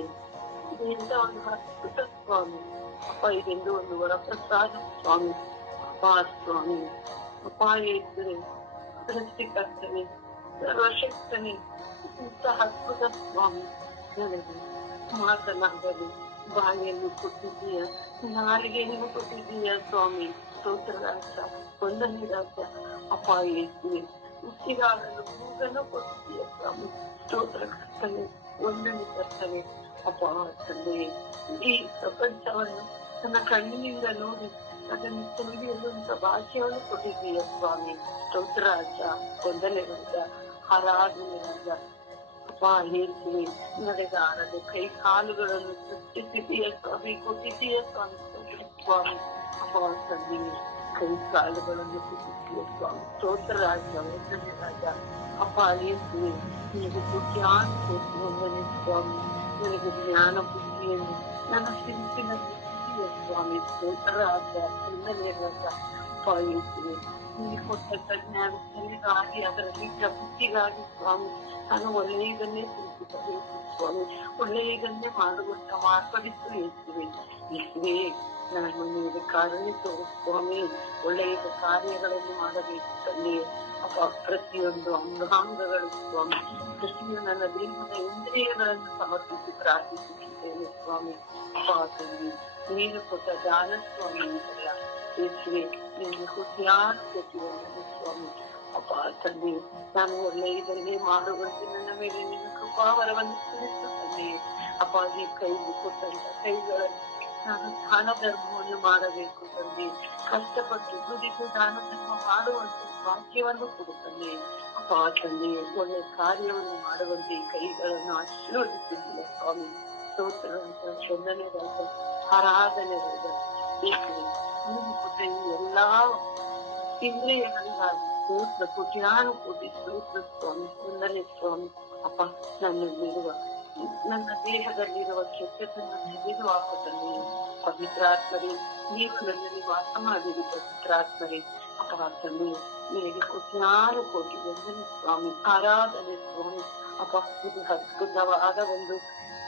ಇದರಿಂದ ಒಂದು ಅದ್ಭುತ ಸ್ವಾಮಿ. ಅಪ್ಪ ಇದೆಂದು ಒಂದು ವರಪ್ರಸಾದ ಸ್ವಾಮಿ. ಅಪ್ಪ ಸ್ವಾಮಿ, ಅಪ್ಪ ಯೇಸುವೆ ಸೃಷ್ಟಿಕರ್ತನೆ, ಸರ್ವಶಕ್ತನೇ, ಇಂತಹ ಅದ್ಭುತ ಸ್ವಾಮಿ. ನನಗೆ ಮಾತನಾಡಲು ಬಾಯಿಯನ್ನು ಕೊಟ್ಟಿದ್ದೀಯ, ನಾಲಿಗೆಯನ್ನು ಕೊಟ್ಟಿದ್ದೀಯ ಸ್ವಾಮಿ. ಸ್ತೋತ್ರ ರಾಜ, ವಂದನೆ ರಾಜ. ಅಪ್ಪ ಯೇಸುವೆ ಉಸಿರಾಡಲು ಮೂಗನ್ನು ಕೊಟ್ಟಿದ್ದೀಯ ಸ್ವಾಮಿ. ಸ್ತೋತ್ರ ಕರ್ತನೆ, ವಂದನೆ ಕರ್ತನೆ. ಅಪ್ಪ ತಂದೆ, ಈ ಪ್ರಪಂಚವನ್ನು ನನ್ನ ಕಣ್ಣಿನಿಂದ ನೋಡಿ ಅದನ್ನು ತಿಳಿಯುವಂತ ಭಾಷೆಯನ್ನು ಕೊಟ್ಟಿದ್ದೀಯ ಸ್ವಾಮಿ. ಸ್ತೋತ್ರ ರಾಜ, ವಂದನೆ ರಾಜ, ಆರಾಧನೆ ರಾಜ. ಅಪ್ಪ ಯೇಸುವೆ ನಡೆದಾಡಲು ಕೈ ಕಾಲುಗಳನ್ನು ಸೃಷ್ಟಿಸಿದೀಯ ಸ್ವಾಮಿ, ಕೊಟ್ಟಿದ್ದೀಯ ಸ್ವಾಮಿ. ಸ್ವಾಮಿ ಅಪ್ಪ ತಂದೆ, ಕೈ ಕಾಲುಗಳನ್ನು ಕೊಟ್ಟಿದ್ದೀಯ ಸ್ವಾಮಿ. ಸ್ತೋತ್ರ ರಾಜ, ವಂದನೆ ರಾಜ. ಅಪ್ಪ ಯೇಸುವೆ ನಿನಗೆ ಜ್ಞಾನ ಕೊಟ್ಟು ವಂದನೆ ಸ್ವಾಮಿ. ನನಗೆ ಜ್ಞಾನ ಬುದ್ಧಿಯನ್ನು ನನ್ನ ಶಿಲ್ಪಿನ ಬುದ್ಧಿಯ ಸ್ವಾಮಿ. ಸ್ತೋತ್ರ ರಾಜ, ವಂದನೆ ರಾಜ. ಅಪ್ಪ ಯೇಸುವೆ ನಿಮಗೆ ಕೊಟ್ಟಂತ ಜ್ಞಾನ ನನಗಾಗಿ, ಅದರಲ್ಲಿ ಬುದ್ಧಿಗಾಗಿ ಸ್ವಾಮಿ ನಾನು ಒಳ್ಳೆಯದನ್ನೇ ತಿಳಿಸಿಕೊಳ್ಳಬೇಕು ಸ್ವಾಮಿ. ಒಳ್ಳೆಯದನ್ನೇ ಮಾಡುವಂತ ಮಾರ್ಪಡಿಸು ಯೇಸುವೆ. ಯೇಸುವೆ ನಾನು ನಿಮಗೆ ಕಾರಣ ತೋರು ಸ್ವಾಮಿ. ಒಳ್ಳೆಯ ಕಾರ್ಯಗಳನ್ನು ಮಾಡಬೇಕು ತಂದೆ. ಅಪ್ಪ ಪ್ರತಿಯೊಂದು ಅಂಗಾಂಗಗಳು ಸ್ವಾಮಿ, ಪ್ರತಿಯೊಂದು ನನ್ನ ದೇಹದ ಇಂದ್ರಿಯಗಳನ್ನು ಸಮರ್ಪಿಸಿ ಪ್ರಾರ್ಥಿಸುತ್ತಿದ್ದೇನೆ ಸ್ವಾಮಿ. ಅಪ್ಪ ತಂದೆ, ನೀನು ಕೊಟ್ಟ ದಾನ ಸ್ವಾಮಿ ಅಂತಲ್ಲ ಯೇಸುವೆ, ನಿಮಗೆ ಜ್ಞಾನ ಕೊಟ್ಟಿರುವುದು ಸ್ವಾಮಿ. ಅಪ್ಪ ತಂದೆ, ನಾನು ಒಳ್ಳೆಯದನ್ನೇ ಮಾಡುವಂತೆ ನನ್ನ ಮೇಲೆ ನಿನ್ನ ಕೃಪಾವರವನ್ನು ತಿಳಿಸು ತಂದೆ. ಅಪ್ಪ ಈ ಕೈಗೆ ಕೊಟ್ಟಂತ ಕೈಗಳನ್ನು ನಾನು ದಾನ ಧರ್ಮವನ್ನು ಮಾಡಬೇಕು ತಂದೆ. ಕಷ್ಟಪಟ್ಟು ದುಡಿದು ದಾನ ಧರ್ಮ ಮಾಡುವಂತ ಭಾಗ್ಯವನ್ನು ಕೊಡು ತಂದೆ. ಅಪ್ಪ ತಂದೆ, ಒಳ್ಳೆ ಕಾರ್ಯವನ್ನು ಮಾಡುವಂತೆ ಈ ಕೈಗಳನ್ನು ಆಶೀರ್ವದಿಸಿಲ್ಲ ಸ್ವಾಮಿ. ಸ್ತೋತ್ರ ವಂದನೆ ರಾಜ, ಆರಾಧನೆ ರಾಜ. ನೀವು ಕೊಟ್ಟ ಎಲ್ಲಾ ಇಂದ್ರಿಯಗಳಿಗಾಗಿ ಸ್ತೋತ್ರ ಕೊಟ್ಟು ನಾನು ಕೊಟ್ಟು ಸ್ತೋತ್ರ ಸ್ವಾಮಿ. ವಂದನೆ ಸ್ವಾಮಿ. ಅಪ್ಪ ನನ್ನಲ್ಲಿರುವ ನನ್ನ ದೇಹದಲ್ಲಿರುವ ಕೆಟ್ಟದನ್ನು ತೆಗೆದು ಹಾಕುತ್ತಂದೆ. ಪವಿತ್ರಾತ್ಮರೇ, ನೀವು ನನ್ನಲ್ಲಿ ವಾಸ ಮಾಡಿರಿ ಪವಿತ್ರಾತ್ಮರೇ. ಅಪ್ಪ ತಂದೆ, ನಿನಗೆ ಜ್ಞಾನ ಕೊಟ್ಟು ವಂದನೆ ಸ್ವಾಮಿ, ಆರಾಧನೆ ಸ್ವಾಮಿ. ಅಪ್ಪ ಇದು ಅದ್ಭುತವಾದ ಒಂದು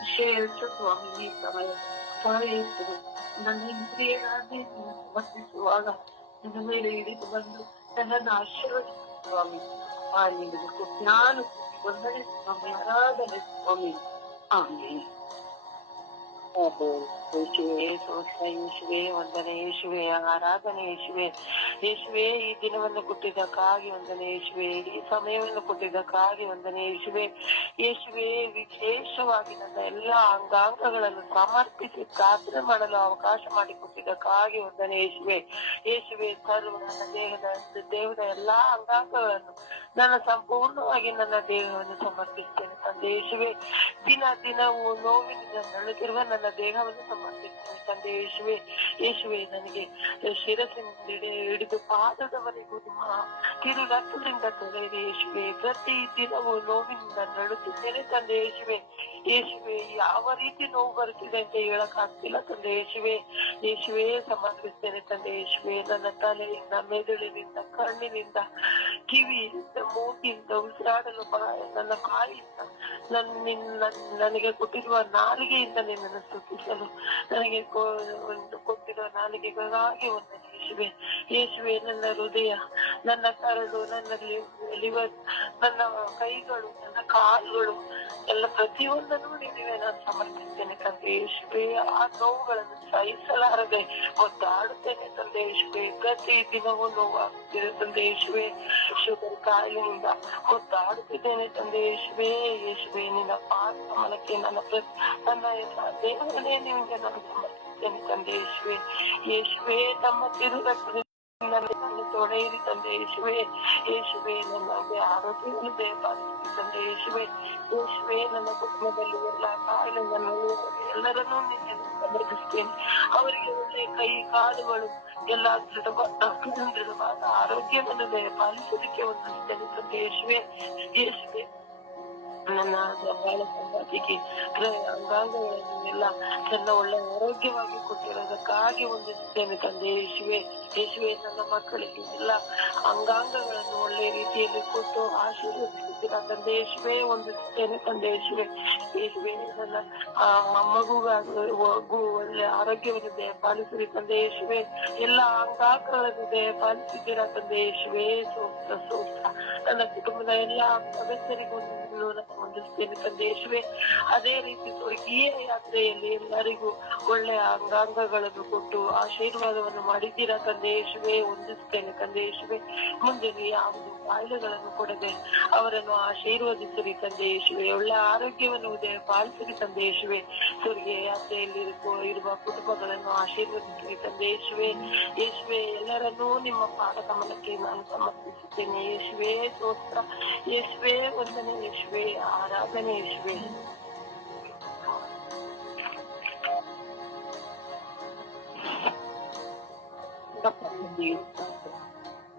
ವಿಷಯ ಸ್ವಾಮಿ. ಈ ಸಮಯ ನನ್ನ ಇಂದ್ರಿಯಗಳನ್ನೇ ಸಮರ್ಪಿಸುವಾಗ ನನ್ನ ಮೇಲೆ ಹಿಡಿದು ಬಂದು ನನ್ನನ್ನು ಆಶೀರ್ವದಿಸು ಸ್ವಾಮಿ. ನಿನಗೆ ಜ್ಞಾನ ವಂದನೆ ಸ್ವಾಮಿ, ಆರಾಧನೆ ಸ್ವಾಮಿ. ಆಮೇಲೆ ಯೇಸುವೆ ಸ್ತೋತ್ರ, ಯೇಸುವೆ ವಂದನೆ, ಯೇಸುವೆ ಆರಾಧನೆ, ಯೇಸುವೆ. ಯೇಸುವೆ ಈ ದಿನವನ್ನು ಕೊಟ್ಟಿದ್ದಕ್ಕಾಗಿ ವಂದನೆ ಯೇಸುವೆ. ಈ ಸಮಯವನ್ನು ಕೊಟ್ಟಿದ್ದಕ್ಕಾಗಿ ವಂದನೆ ಯೇಸುವೆ. ಯೇಸುವೆ ವಿಶೇಷವಾಗಿ ನನ್ನ ಎಲ್ಲಾ ಅಂಗಾಂಗಗಳನ್ನು ಸಮರ್ಪಿಸಿ ಪ್ರಾರ್ಥನೆ ಮಾಡಲು ಅವಕಾಶ ಮಾಡಿಕೊಟ್ಟಿದ್ದಕ್ಕಾಗಿ ವಂದನೆ ಯೇಸುವೆ. ಯೇಸುವೆ ಸರ್ವ ನನ್ನ ದೇಹದ ಎಲ್ಲಾ ಅಂಗಾಂಗಗಳನ್ನು ನನ್ನ ಸಂಪೂರ್ಣವಾಗಿ ನನ್ನ ದೇಹವನ್ನು ಸಮರ್ಪಿಸ್ತೇನೆ ತಂದೆ ಯೇಸುವೆ. ದಿನವೂ ನೋವಿನಿಂದ ನಡುತ್ತಿರುವ ನನ್ನ ದೇಹವನ್ನು ಸಮರ್ಪಿಸ್ತೇನೆ ತಂದೆ ಯೇಸುವೆ. ಯೇಸುವೆ ನನಗೆ ಶಿರಸ್ಸಿನಿಂದ ಹಿಡಿದು ಪಾದದವರೆಗೂ ಕಿರು ರಕ್ತದಿಂದ ತೊಳೆಯಿರಿ ಯೇಸುವೆ. ಪ್ರತಿ ದಿನವೂ ನೋವಿನಿಂದ ನಡುತ್ತಿದ್ದೇನೆ ತಂದೆ ಯೇಸುವೆ. ಯೇಸುವೆ ಯಾವ ರೀತಿ ನೋವು ಬರುತ್ತಿದೆ ಅಂತ ಹೇಳಕ್ಕಾಗ್ತಿಲ್ಲ ತಂದೆ ಯೇಸುವೆ. ಯೇಸುವೆ ಸಮರ್ಪಿಸ್ತೇನೆ ತಂದೆ ಯೇಸುವೆ. ನನ್ನ ತಲೆಯಿಂದ, ಮೆದುಳಿನಿಂದ, ಕಣ್ಣಿನಿಂದ, ಕಿವಿಯಿಂದ, ಮೂಗಿಯಿಂದ, ಉಸಿರಾಡಲು ನನ್ನ ಬಾಯಿಯಿಂದ, ನನಗೆ ಕೊಟ್ಟಿರುವ ನಾಲಿಗೆಯಿಂದ ನಿನ್ನನ್ನು ಸ್ತುತಿಸಲು ನನಗೆ ಕೊಟ್ಟಿರುವ ನಾಲಿಗೆಗಾಗಿ ವಂದನೆ ಯೇಸುವೆ. ಯೇಸುವೆ ನನ್ನ ಹೃದಯ, ನನ್ನ ಕರಳು, ನನ್ನ ಲಿವರ್, ನನ್ನ ಕೈಗಳು, ನನ್ನ ಕಾಲುಗಳು ಎಲ್ಲ ಪ್ರತಿಯೊಂದನ್ನು ನಿನಗೆ ನಾನು ಸಮರ್ಪಿಸ್ತೇನೆ ತಂದೆ ಯೇಸುವೆ. ಆ ನೋವುಗಳನ್ನು ಸಹಿಸಲಾರದೆ ಒದ್ದಾಡುತ್ತೇನೆ ತಂದೆ ಯೇಸುವೆ. ಪ್ರತಿ ದಿನವೂ ನೋವಾಗುತ್ತಿದೆ ತಂದೆ ಯೇಸುವೆ. ಶುಗರ್ ಕಾಯಿಲೆಯಿಂದ ಒದ್ದಾಡುತ್ತಿದ್ದೇನೆ ತಂದೆ ಯೇಸುವೆ. ಯೇಸುವೆ ನಿನ್ನ ಪಾದಕಮಲಕ್ಕೆ ನನ್ನ ಎಲ್ಲ ದೇವರನ್ನೇ ನಿಮಗೆ ನಾನು ಸಮರ್ಪಿಸ್ತೇನೆ ತಂದೆ ಯೇಸುವೆ. ಯೇಸುವೆ ತಮ್ಮ ತಿರುಗಟ್ಟು ನನ್ನ ತೊಳೆಯಿರಿ ತಂದೆ ಯೇಸುವೆ. ಯೇಸುವೆ ನನಗೆ ಆರೋಗ್ಯವನ್ನು ದಯಪಾಲಿಸಿ ತಂದೆ ಯೇಸುವೆ. ಯೇಸುವೆ ನನ್ನ ಕುಟುಂಬದಲ್ಲಿ ಎಲ್ಲ ಕಾಯಿಲೆಗಳನ್ನು ಎಲ್ಲರನ್ನೂ ಸಮರ್ಪಿಸ್ತೇನೆ. ಅವರಿಗೆ ಒಳ್ಳೆ ಕೈ ಕಾಲುಗಳು ಎಲ್ಲ ದೃಢವಾದ ಆರೋಗ್ಯವನ್ನು ದಯಪಾಲಿಸಲಿಕ್ಕೆ ಹೊಂದಿಸ್ತೇನೆ ತಂದೆ ಯೇಸುವೆ. ಯೇಸುವೆ ನನ್ನ ಬಾಳ ಸಂಗಾತಿಗೆ ಅಂಗಾಂಗಗಳನ್ನೆಲ್ಲ ಎಲ್ಲ ಒಳ್ಳೆ ಆರೋಗ್ಯವಾಗಿ ಕೊಟ್ಟಿರೋದಕ್ಕಾಗಿ ಹೊಂದಿಸುತ್ತೇನೆ ತಂದೆ ಯೇಸುವೆ. ಯೇಸುವೆ ನನ್ನ ಮಕ್ಕಳಿಗೆ ಎಲ್ಲ ಅಂಗಾಂಗಗಳನ್ನು ಒಳ್ಳೆ ರೀತಿಯಲ್ಲಿ ಕೊಟ್ಟು ಆಶೀರ್ವದಿಸುತ್ತೀರ ತಂದೆ ಯೇಸುವೆ. ಹೊಂದಿಸುತ್ತೇನೆ ತಂದೆ ಯೇಸುವೆ. ಯೇಸುವೆ ನನ್ನ ಮಗುಗೂ ಒಳ್ಳೆ ಆರೋಗ್ಯವನ್ನು ದಯಪಾಲಿಸಿರಿ ತಂದೆ ಯೇಸುವೆ. ಎಲ್ಲ ಅಂಗಾಂಗಗಳನ್ನು ದಯಪಾಲಿಸಿದ್ದೀರಾ ತಂದೆ ಯೇಸುವೆ. ಸೋಸ್ತ ಸೋಸ್ತ ನನ್ನ ಕುಟುಂಬದ ಎಲ್ಲ ಸದಸ್ಯರಿಗೂ ಹೊಂದಿಸ್ತೇನೆ ತಂದೆ ಯೇಸುವೆ. ಅದೇ ರೀತಿ ಸ್ವರ್ಗೀಯ ಯಾತ್ರೆಯಲ್ಲಿ ಎಲ್ಲರಿಗೂ ಒಳ್ಳೆಯ ಅಂಗಾಂಗಗಳನ್ನು ಕೊಟ್ಟು ಆಶೀರ್ವಾದವನ್ನು ಮಾಡಿದ್ದೀರಾ ತಂದೆ ಯೇಸುವೆ. ಹೊಂದಿಸ್ತೇನೆ ತಂದೆ ಯೇಸುವೆ. ಮುಂದೆ ಯಾವುದು ಕಾಯಿಲೆಗಳನ್ನು ಕೊಡದೆ ಅವರನ್ನು ಆಶೀರ್ವದಿಸಿರಿ ತಂದೆ ಯೇಸುವೆ. ಒಳ್ಳೆ ಆರೋಗ್ಯವನ್ನು ಪಾಲಿಸಿರಿ ತಂದೆ ಯೇಸುವೆ. ಸ್ವರ್ಗೀಯ ಯಾತ್ರೆಯಲ್ಲಿ ಇರುವ ಕುಟುಂಬಗಳನ್ನು ಆಶೀರ್ವದಿಸಿರಿ ತಂದೆ ಯೇಸುವೆ. ಯೇಸುವೆ ಎಲ್ಲರನ್ನೂ ನಿಮ್ಮ ಪಾದ ಗಮನಕ್ಕೆ ನಾನು ಸಮರ್ಪಿಸುತ್ತೇನೆ ಯೇಸುವೆ. ಸ್ತೋತ್ರ ಯೇಸುವೆ. ವಂದನೆ ಯೇಸುವೆ. ಆರಾಧನೆ ಯೇಸುವೆ.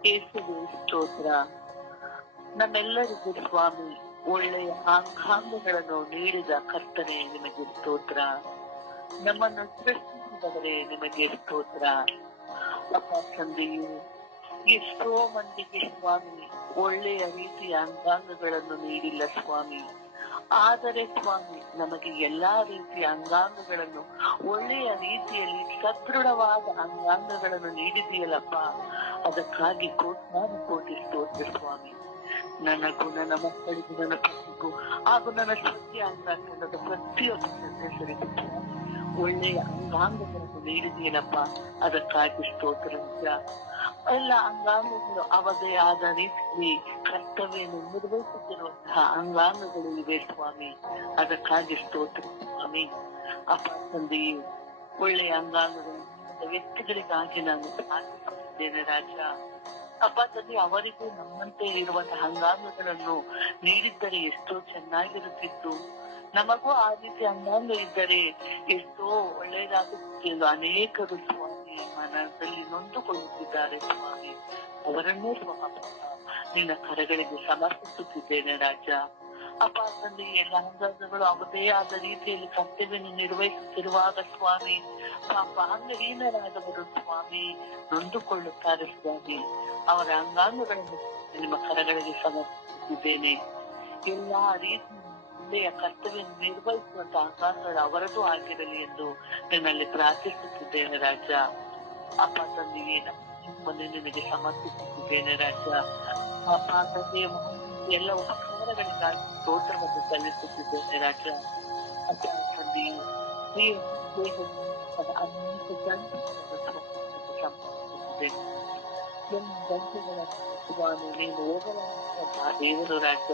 ಯೇಸುವೆ ಸ್ತೋತ್ರ. ನಮ್ಮೆಲ್ಲರಿಗೂ ಸ್ವಾಮಿ ಒಳ್ಳೆಯ ಅಂಗಾಂಗಗಳನ್ನು ನೀಡಿದ ಕರ್ತನೆ ನಿಮಗೆ ಸ್ತೋತ್ರ. ನಮ್ಮನ್ನು ಸೃಷ್ಟಿಸಿದವರೇ ನಿಮಗೆ ಸ್ತೋತ್ರ. ಅಪ್ಪ ತಂದೆಯು ಎಷ್ಟೋ ಮಂದಿಗೆ ಸ್ವಾಮಿ ಒಳ್ಳೆಯ ರೀತಿಯ ಅಂಗಾಂಗಗಳನ್ನು ನೀಡಿಲ್ಲ ಸ್ವಾಮಿ. ಆದರೆ ಸ್ವಾಮಿ ನಮಗೆ ಎಲ್ಲಾ ರೀತಿಯ ಅಂಗಾಂಗಗಳನ್ನು ಒಳ್ಳೆಯ ರೀತಿಯಲ್ಲಿ ಸದೃಢವಾದ ಅಂಗಾಂಗಗಳನ್ನು ನೀಡಿದೆಯಲ್ಲಪ್ಪ. ಅದಕ್ಕಾಗಿ ಕೋಟಿ ಸ್ತೋತ್ರ ಸ್ವಾಮಿ. ನನಗೂ ನನ್ನ ಮಕ್ಕಳಿಗೂ ನನ್ನ ಪತಿಗೂ ಹಾಗೂ ನನ್ನ ಸತ್ಯ ಅಂಗಾಂಗದ ಪ್ರತಿಯೊಬ್ಬ ಸದಸ್ಯರಿಗೂ ಒಳ್ಳೆಯ ಅಂಗಾಂಗಗಳನ್ನು ನೀಡಿದೆಯಲ್ಲಪ್ಪ. ಅದಕ್ಕಾಗಿ ಸ್ತೋತ್ರ. ಎಲ್ಲ ಅಂಗಾಂಗಗಳು ಅವದೇ ಆದ ರೀತಿಯಲ್ಲಿ ಕರ್ತವ್ಯವನ್ನು ನಿರ್ವಹಿಸುತ್ತಿರುವಂತಹ ಅಂಗಾಂಗಗಳು ಇವೆ ಸ್ವಾಮಿ. ಅದಕ್ಕಾಗಿ ಸ್ತೋತ್ರ ಸ್ವಾಮಿ. ಅಪ್ಪ ತಂದೆಯೇ ಒಳ್ಳೆಯ ಅಂಗಾಂಗಗಳು ವ್ಯಕ್ತಿಗಳಿಗಾಗಿ ನಾನು ಪ್ರಾರ್ಥಿಸುತ್ತಿದ್ದೇನೆ ರಾಜ. ಅಪ್ಪ ತಂದೆ ಅವರಿಗೂ ನಮ್ಮಂತೆ ಇರುವಂತಹ ಅಂಗಾಂಗಗಳನ್ನು ನೀಡಿದ್ದರೆ ಎಷ್ಟೋ ಚೆನ್ನಾಗಿರುತ್ತಿತ್ತು. ನಮಗೂ ಆ ರೀತಿ ಅಂಗಾಂಗ ಇದ್ದರೆ ಎಷ್ಟೋ ಒಳ್ಳೆಯದಾಗುತ್ತಿತ್ತು. ಅನೇಕರು ಸ್ವಾಮಿ ಮನದಲ್ಲಿ ನೊಂದುಕೊಳ್ಳುತ್ತಿದ್ದಾರೆ ಸ್ವಾಮಿ. ಅವರನ್ನೂ ಸ್ವಾಮಿ ನಿನ್ನ ಕರಗಳಿಗೆ ಸಮರ್ಪಿಸುತ್ತಿದ್ದೇನೆ ರಾಜ. ಅಪ್ಪ ತಂದೆ ಎಲ್ಲ ಅಂಗಾಂಗಗಳು ಅವದೇ ಆದ ರೀತಿಯಲ್ಲಿ ಕರ್ತವ್ಯವನ್ನು ನಿರ್ವಹಿಸುತ್ತಿರುವಾಗ ಸ್ವಾಮಿ ಪಾಪ ಅಂಗಹೀನರಾದವರು ಸ್ವಾಮಿ ನೊಂದುಕೊಳ್ಳುತ್ತಾರೆ ಸ್ವಾಮಿ. ಅವರ ಅಂಗಾಂಗಗಳನ್ನು ನಿಮ್ಮ ಕರಗಳಿಗೆ ಸಮರ್ಪಿಸುತ್ತಿದ್ದೇನೆ. ಎಲ್ಲಾ ರೀತಿ ಒಳ್ಳೆಯ ಕರ್ತವ್ಯವನ್ನು ನಿರ್ವಹಿಸುವಂತಹ ಅಂಗಾಂಗಗಳು ಅವರದ್ದು ಆಗಿರಲಿ ಎಂದು ನಿನ್ನಲ್ಲಿ ಪ್ರಾರ್ಥಿಸುತ್ತಿದ್ದೇನೆ ರಾಜ. ಅಪ್ಪ ತಂದೆಯೇ ನಿಮ್ಮನ್ನು ನಿನಗೆ ಸಮರ್ಪಿಸುತ್ತಿದ್ದೇನೆ ರಾಜ. ಅಪ್ಪ ತಂದೆಯ ಎಲ್ಲ ಉಪಕಾರಗಳಿಗಾಗಿ ಸ್ತೋತ್ರವನ್ನು ಸಲ್ಲಿಸುತ್ತಿದ್ದೇನೆ ರಾಜ. ಅಪ್ಪ ತಂದೆಯು ಅನೇಕ ಗಂಟೆಗಳನ್ನು ನೀನು ಹೋಗಲಾರಂತಹ ದೇವರು ರಾಜ.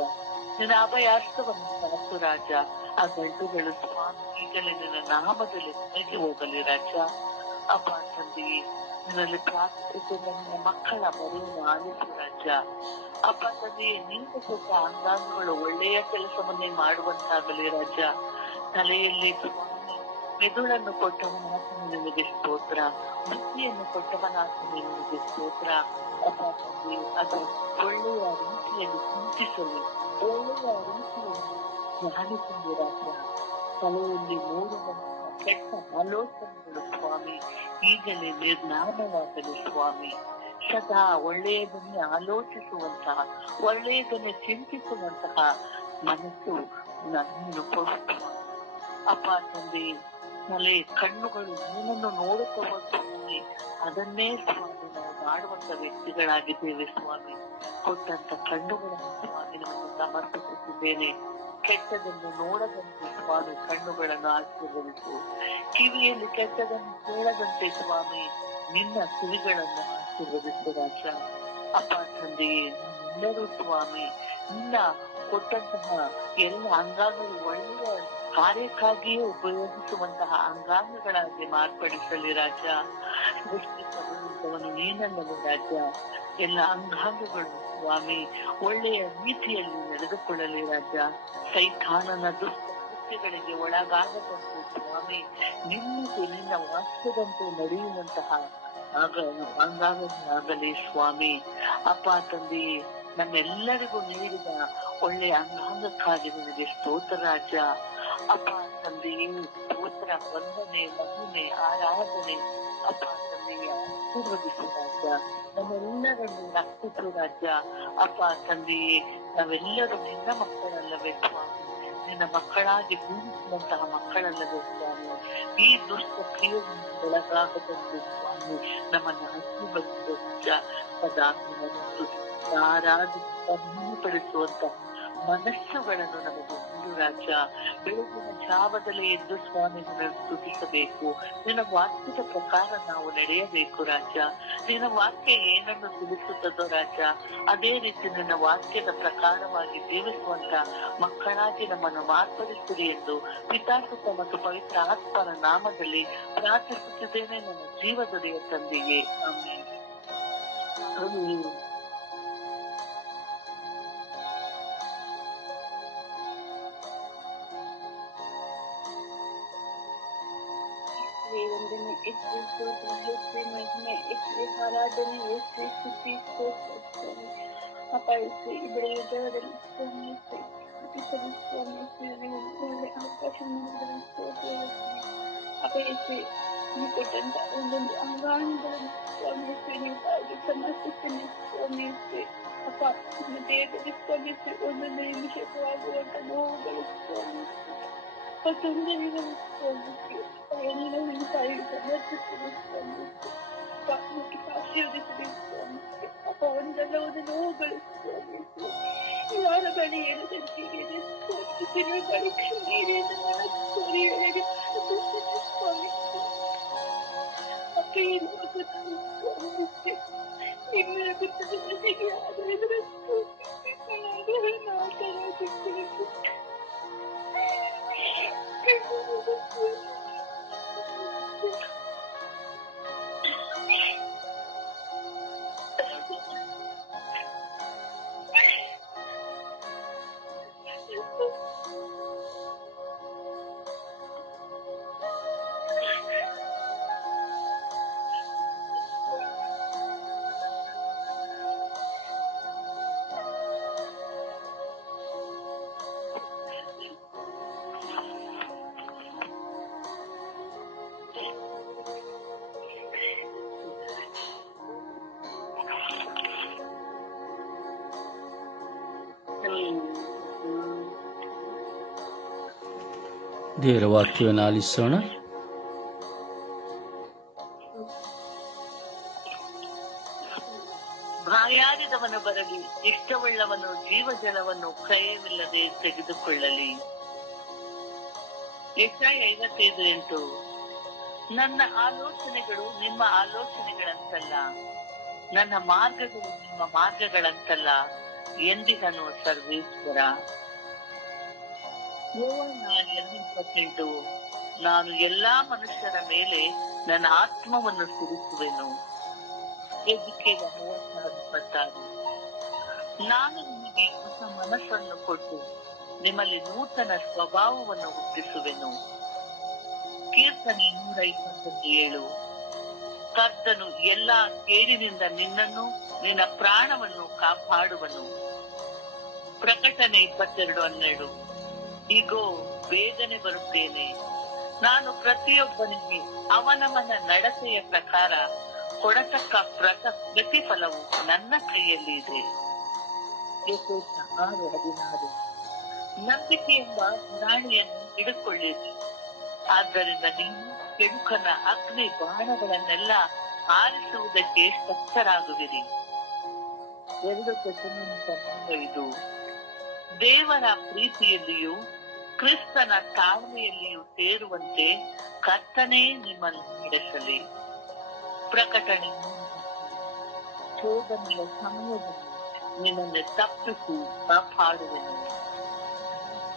ನಿನ್ನ ಅಭಯಾಸ್ತವನ್ನು ಸಾಕು ರಾಜ. ಆ ಗಂಟುಗಳು ಸ್ವಾಮಿ ಈಗಲೇ ನಿನ್ನ ನಾಮದಲ್ಲಿ ಮನೆಗೆ ಹೋಗಲಿ ರಾಜ. ಅಪ್ಪ ತಂದೆಯೇ ನಿನ್ನಲ್ಲಿ ಪ್ರಾರ್ಥಿಸುತ್ತಿರುವ ನಿನ್ನ ಮಕ್ಕಳ ಮರೆಯನ್ನು ಆಲಿಸು ರಾಜ. ಅಪ್ಪ ತಂದೆಯೇ ನೀನು ಕೊಟ್ಟ ಅಂಗಾಂಗಗಳು ಒಳ್ಳೆಯ ಕೆಲಸವನ್ನೇ ಮಾಡುವಂತಾಗಲಿ ರಾಜ. ತಲೆಯಲ್ಲಿ ಮೆದುಳನ್ನು ಕೊಟ್ಟವನಾತನು ನಿನಗೆ ಸ್ತೋತ್ರ. ಬುದ್ಧಿಯನ್ನು ಕೊಟ್ಟವನಾತನು ನಿನಗೆ ಸ್ತೋತ್ರ. ಅಪ್ಪ ತಂದೆ ಅದು ಒಳ್ಳೆಯ ರೀತಿಯಲ್ಲಿ ಚಿಂತಿಸಲಿ, ಒಳ್ಳೆಯ ರೀತಿಯಲ್ಲಿ ಧ್ಯಾನಿಸಲಿ ರಾಜ. ತಲೆಯಲ್ಲಿ ಮೂಡುವಂತಹ ಕೆಟ್ಟ ಆಲೋಚನೆಗಳು ಸ್ವಾಮಿ ಈಗಲೇ ನಿರ್ನಾಮವಾಗಲಿ ಸ್ವಾಮಿ. ಸದಾ ಒಳ್ಳೆಯದನ್ನೇ ಆಲೋಚಿಸುವಂತಹ, ಒಳ್ಳೆಯದನ್ನೇ ಚಿಂತಿಸುವಂತಹ ಮನಸ್ಸು ನನ್ನನ್ನು ಕೊಡುತ್ತ. ಅಪ್ಪ ತಂದೆ ತಲೆ ಕಣ್ಣುಗಳು ಏನನ್ನು ನೋಡುತ್ತವೋ ಸ್ವಾಮಿ ಅದನ್ನೇ ಸ್ವಾಮಿ ನಾವು ಮಾಡುವಂತ ವ್ಯಕ್ತಿಗಳಾಗಿದ್ದೇವೆ ಸ್ವಾಮಿ. ಕೊಟ್ಟಂತ ಕಣ್ಣುಗಳನ್ನು ಸ್ವಾಮಿ ನಮಗೆ ಸಮರ್ಪಿಸುತ್ತಿದ್ದೇನೆ. ಕೆಟ್ಟದನ್ನು ನೋಡದಂತೆ ಸ್ವಾಮಿ ಕಣ್ಣುಗಳನ್ನು ಆಶೀರ್ವದಿಸು. ಕಿವಿಯಲ್ಲಿ ಕೆಟ್ಟದನ್ನು ಕೇಳದಂತೆ ಸ್ವಾಮಿ ನಿನ್ನ ಕಿವಿಗಳನ್ನು ಆಶೀರ್ವದಿಸು ರಾಜ. ಅಪ್ಪ ತಂದೆಯೇ ಎಲ್ಲರೂ ಸ್ವಾಮಿ ನಿನ್ನ ಕೊಟ್ಟಂತಹ ಎಲ್ಲ ಅಂಗಾಂಗಗಳು ಒಳ್ಳೆಯ ಕಾರ್ಯಕ್ಕಾಗಿಯೇ ಉಪಯೋಗಿಸುವಂತಹ ಅಂಗಾಂಗಗಳಾಗಿ ಮಾರ್ಪಡಿಸಲಿ ರಾಜ. ಸೃಷ್ಟಿ ಸಂಬಂಧವನ್ನು ನೀನಲ್ಲವೇ ರಾಜ. ಎಲ್ಲ ಅಂಗಾಂಗಗಳು ಸ್ವಾಮಿ ಒಳ್ಳೆಯ ರೀತಿಯಲ್ಲಿ ನಡೆದುಕೊಳ್ಳಲಿ ರಾಜ. ಸೈತಾನನ ದುಷ್ಟಕೃತ್ಯಗಳಿಗೆ ಒಳಗಾಗದಂತೆ ಸ್ವಾಮಿ ನಿನ್ನ ವಾಕ್ಯದಂತೆ ನಡೆಯುವಂತಹ ಅಂಗಾಂಗಗಳಾಗಲಿ ಸ್ವಾಮಿ. ಅಪ್ಪ ತಂದೆ, ನಮ್ಮೆಲ್ಲರಿಗೂ ನೀಡಿದ ಒಳ್ಳೆಯ ಅಂಗಾಂಗಕ್ಕಾಗಿ ನಿನಗೆ ಸ್ತೋತ್ರ ರಾಜ. ಅಪ್ಪ ತಂದೆಯೇ ಸ್ತೋತ್ರ, ವಂದನೆ, ಮಹಿಮೆ, ಆರಾಧನೆ. ಅಪ್ಪ ತಂದೆಯ ಆಶೀರ್ವದಿಸು ರಾಜ. ನಮ್ಮೆಲ್ಲರನ್ನು ರಕ್ಷಿಸು ರಾಜ. ಅಪ್ಪ ತಂದೆಯೇ, ನಾವೆಲ್ಲರೂ ನಿನ್ನ ಮಕ್ಕಳಲ್ಲವೇ ಸ್ವಾಮಿ, ನಿನ್ನ ಮಕ್ಕಳಾಗಿ ಜೀವಿಸುವಂತಹ ಮಕ್ಕಳಲ್ಲವೇ ಸ್ವಾಮಿ. ಈ ದುಷ್ಟ ಕ್ರಿಯೆಯನ್ನು ಒಳಗಾಗದಂತೆ ಸ್ವಾಮಿ ನಮ್ಮನ್ನು ಆಶೀರ್ವದಿಸು ರಾಜ. ಸದಾ ಪಡಿಸುವಂತ ಮನಸ್ಸುಗಳನ್ನು ನಮಗೆ ನೀಡು ರಾಜ. ಬೆಳಗಿನ ಜಾವದಲ್ಲೇ ಎದ್ದು ಸ್ವಾಮಿ ನಿನ್ನನ್ನು ಸ್ತುತಿಸಬೇಕು. ನಿನ್ನ ವಾಕ್ಯದ ಪ್ರಕಾರ ನಾವು ನಡೆಯಬೇಕು ರಾಜ. ನಿನ್ನ ವಾಕ್ಯ ಏನನ್ನು ತಿಳಿಸುತ್ತದೋ ರಾಜ, ಅದೇ ರೀತಿ ನಿನ್ನ ವಾಕ್ಯದ ಪ್ರಕಾರವಾಗಿ ಜೀವಿಸುವಂತ ಮಕ್ಕಳಾಗಿ ನಮ್ಮನ್ನು ಮಾರ್ಪಡಿಸಿರಿ ಎಂದು ಪಿತಾಸುತ ಮತ್ತು ಪವಿತ್ರ ಆತ್ಮನ ನಾಮದಲ್ಲಿ ಪ್ರಾರ್ಥಿಸುತ್ತಿದ್ದೇನೆ ನನ್ನ ಜೀವದೊಡೆಯ ತಂದೆಯೇ, ಆಮೆನ್. ವಂದನೆ, ಎಷ್ಟೇ ಸ್ತೋತ್ರ, ಎಷ್ಟೇ ಮಹಿಮೆ, ಎಷ್ಟೇ ಆರಾಧನೆ, ಎಷ್ಟೇ ಸ್ತುತಿ, ಸ್ತೋತ್ರ ಸ್ವಾಮಿ. ಅಪ್ಪ ಎಷ್ಟೇ ಈ ಬೆಳೆಯ ಜಾಗದಲ್ಲಿ ಸ್ವಾಮಿ ಸ್ವಾಮಿ ಒಳ್ಳೆ ಅವಕಾಶ ನೀಡಿದರೆ ಸ್ತೋತ್ರ. ಅಪ್ಪ ಎಷ್ಟೇ ನೀವು ಕೊಟ್ಟಂತ ಒಂದೊಂದು ಅಂಗಾಂಗಗಳನ್ನು ಸ್ವಾಮಿ ನೀವು ತಾಯಿಗೆ ಸಮರ್ಪಿಸ್ತೀನಿ ಸ್ವಾಮಿ. ಅಪ್ಪ ನಿಮ್ಮ ದೇಹದಲ್ಲಿ ಸ್ವಾಮಿ ಒಂದೊಂದು ನಿಮಿಷವಾಗುವಂತ ನೋವುಗಳು ಸ್ವಾಮಿ, ತೊಂದರೆಗಳು ಸ್ವಾಮಿ, ಎಲ್ಲ ನಿಮ್ಮ ತಾಯಿಗೆ ಸಮರ್ಪಿಸ್ತೀನಿ ಸ್ವಾಮಿ. ಆಶೀರ್ವದಿಸಲಿ ಸ್ವಾಮಿ. ಅಪ್ಪ ಒಂದಲ್ಲ ಒಂದು ನೋವುಗಳು ಸ್ವಾಮಿ, ಯಾರ ಬಳಿ ಏನು ಸಂಕೀರಿದೆ ಸ್ವಾಮಿ, ಬಳಿ ಕಣ್ಣೀರಿದೆ ಮನಸ್ಸು ಸ್ವಾಮಿ. ಅಪ್ಪ ಏನು ಸ್ವಾಮಿ ನಿಮ್ಮನ್ನ ಬಿಟ್ಟದ ಜೊತೆಗೆ ಆದರೆ ದೇವರ ವಾಕ್ಯವನ್ನು ಆಲಿಸೋಣ. ಬಾಯಾರಿದವನು ಬರಲಿ, ಇಷ್ಟವುಳ್ಳವನು ಜೀವಜಲವನ್ನು ಕ್ರಯವಿಲ್ಲದೆ ತೆಗೆದುಕೊಳ್ಳಲಿ. ಯೆಶಾಯ 55:8. ನನ್ನ ಆಲೋಚನೆಗಳು ನಿಮ್ಮ ಆಲೋಚನೆಗಳಂತಲ್ಲ, ನನ್ನ ಮಾರ್ಗಗಳು ನಿಮ್ಮ ಮಾರ್ಗಗಳಂತಲ್ಲ ಎಂದಿಗನು ಸರ್ವೇಶ್ವರ. ಯೋವಾನ 2:28. ನಾನು ಎಲ್ಲಾ ಮನುಷ್ಯರ ಮೇಲೆ ನನ್ನ ಆತ್ಮವನ್ನು ಸುರಿಸುವೆನು. ಎಜಿಕೇಲ 36:26. ನಾನು ನಿಮಗೆ ಹೊಸ ಮನಸ್ಸನ್ನು ಕೊಟ್ಟು ನಿಮ್ಮಲ್ಲಿ ನೂತನ ಸ್ವಭಾವವನ್ನು ಹುಟ್ಟಿಸುವೆನು. ಕೀರ್ತನೆ 127. ಕರ್ತನು ಎಲ್ಲಾ ಕೇಡಿನಿಂದ ನಿನ್ನನ್ನು ನಿನ್ನ ಪ್ರಾಣವನ್ನು ಕಾಪಾಡುವನು. ಪ್ರಕಟಣೆ 22:12. ಈಗೋ ಬೇಗನೆ ಬರುತ್ತೇನೆ, ನಾನು ಪ್ರತಿಯೊಬ್ಬನಿಗೆ ಅವನವನ ನಡತೆಯ ಪ್ರಕಾರ ಕೊಡತಕ್ಕ ಪ್ರತಿಫಲವು ನನ್ನ ಕೈಯಲ್ಲಿ ಇದೆ. 6:16. ನಂಬಿಕೆ ಎಂಬ ಪ್ರಾಣಿಯನ್ನು ಹಿಡಿದುಕೊಳ್ಳಿರಿ, ಆದ್ದರಿಂದ ನೀವು ಕೆಡುಕನ ಅಗ್ನಿ ಬಾಣಗಳನ್ನೆಲ್ಲ ಆರಿಸುವುದಕ್ಕೆ ಶಕ್ತರಾಗುವಿರಿ. 2 Thessalonians 5:5. ದೇವರ ಪ್ರೀತಿಯಲ್ಲಿಯೂ ಕ್ರಿಸ್ತನ ತಾಳ್ಮೆಯಲ್ಲಿಯೂ ಸೇರುವಂತೆ ಕರ್ತನೇ ನಿಮ್ಮನ್ನು ನಡೆಸಲಿ. ಪ್ರಕಟಣೆ 3. ಶೋಧನೆಯ ಸಮಯದಲ್ಲಿ ನಿನ್ನನ್ನು ತಪ್ಪಿಸಿ ಕಾಪಾಡುವೆನು.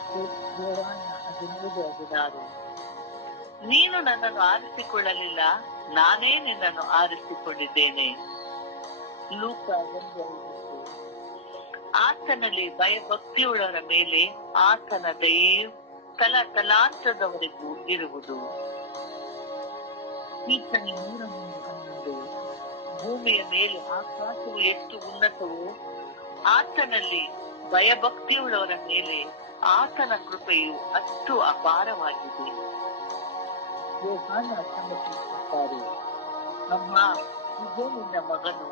ಯೋಹಾನ 15:16. ನೀನು ನನ್ನನ್ನು ಆರಿಸಿಕೊಳ್ಳಲಿಲ್ಲ, ನಾನೇ ನಿನ್ನನ್ನು ಆರಿಸಿಕೊಂಡಿದ್ದೇನೆ. ಲೂಕ 1:5. ಆತನಲ್ಲಿ ಭಯಭಕ್ತಿಯುಳ್ಳವರ ಮೇಲೆ ಆತನ ದಯೆಯು ತಲಾಂತರದವರೆಗೂ ಇರುವುದು. ಕೀರ್ತನೆ 1:11. ಭೂಮಿಯ ಮೇಲೆ ಆಕಾಶವು ಎಷ್ಟು ಉನ್ನತವೋ, ಆತನಲ್ಲಿ ಭಯಭಕ್ತಿಯುಳ್ಳವರ ಮೇಲೆ ಆತನ ಕೃಪೆಯು ಅಷ್ಟು ಅಪಾರವಾಗಿದೆ. ಯೋಹಾನ 10:26. ಅಮ್ಮ, ಇಗೋ ನಿನ್ನ ಮಗನು,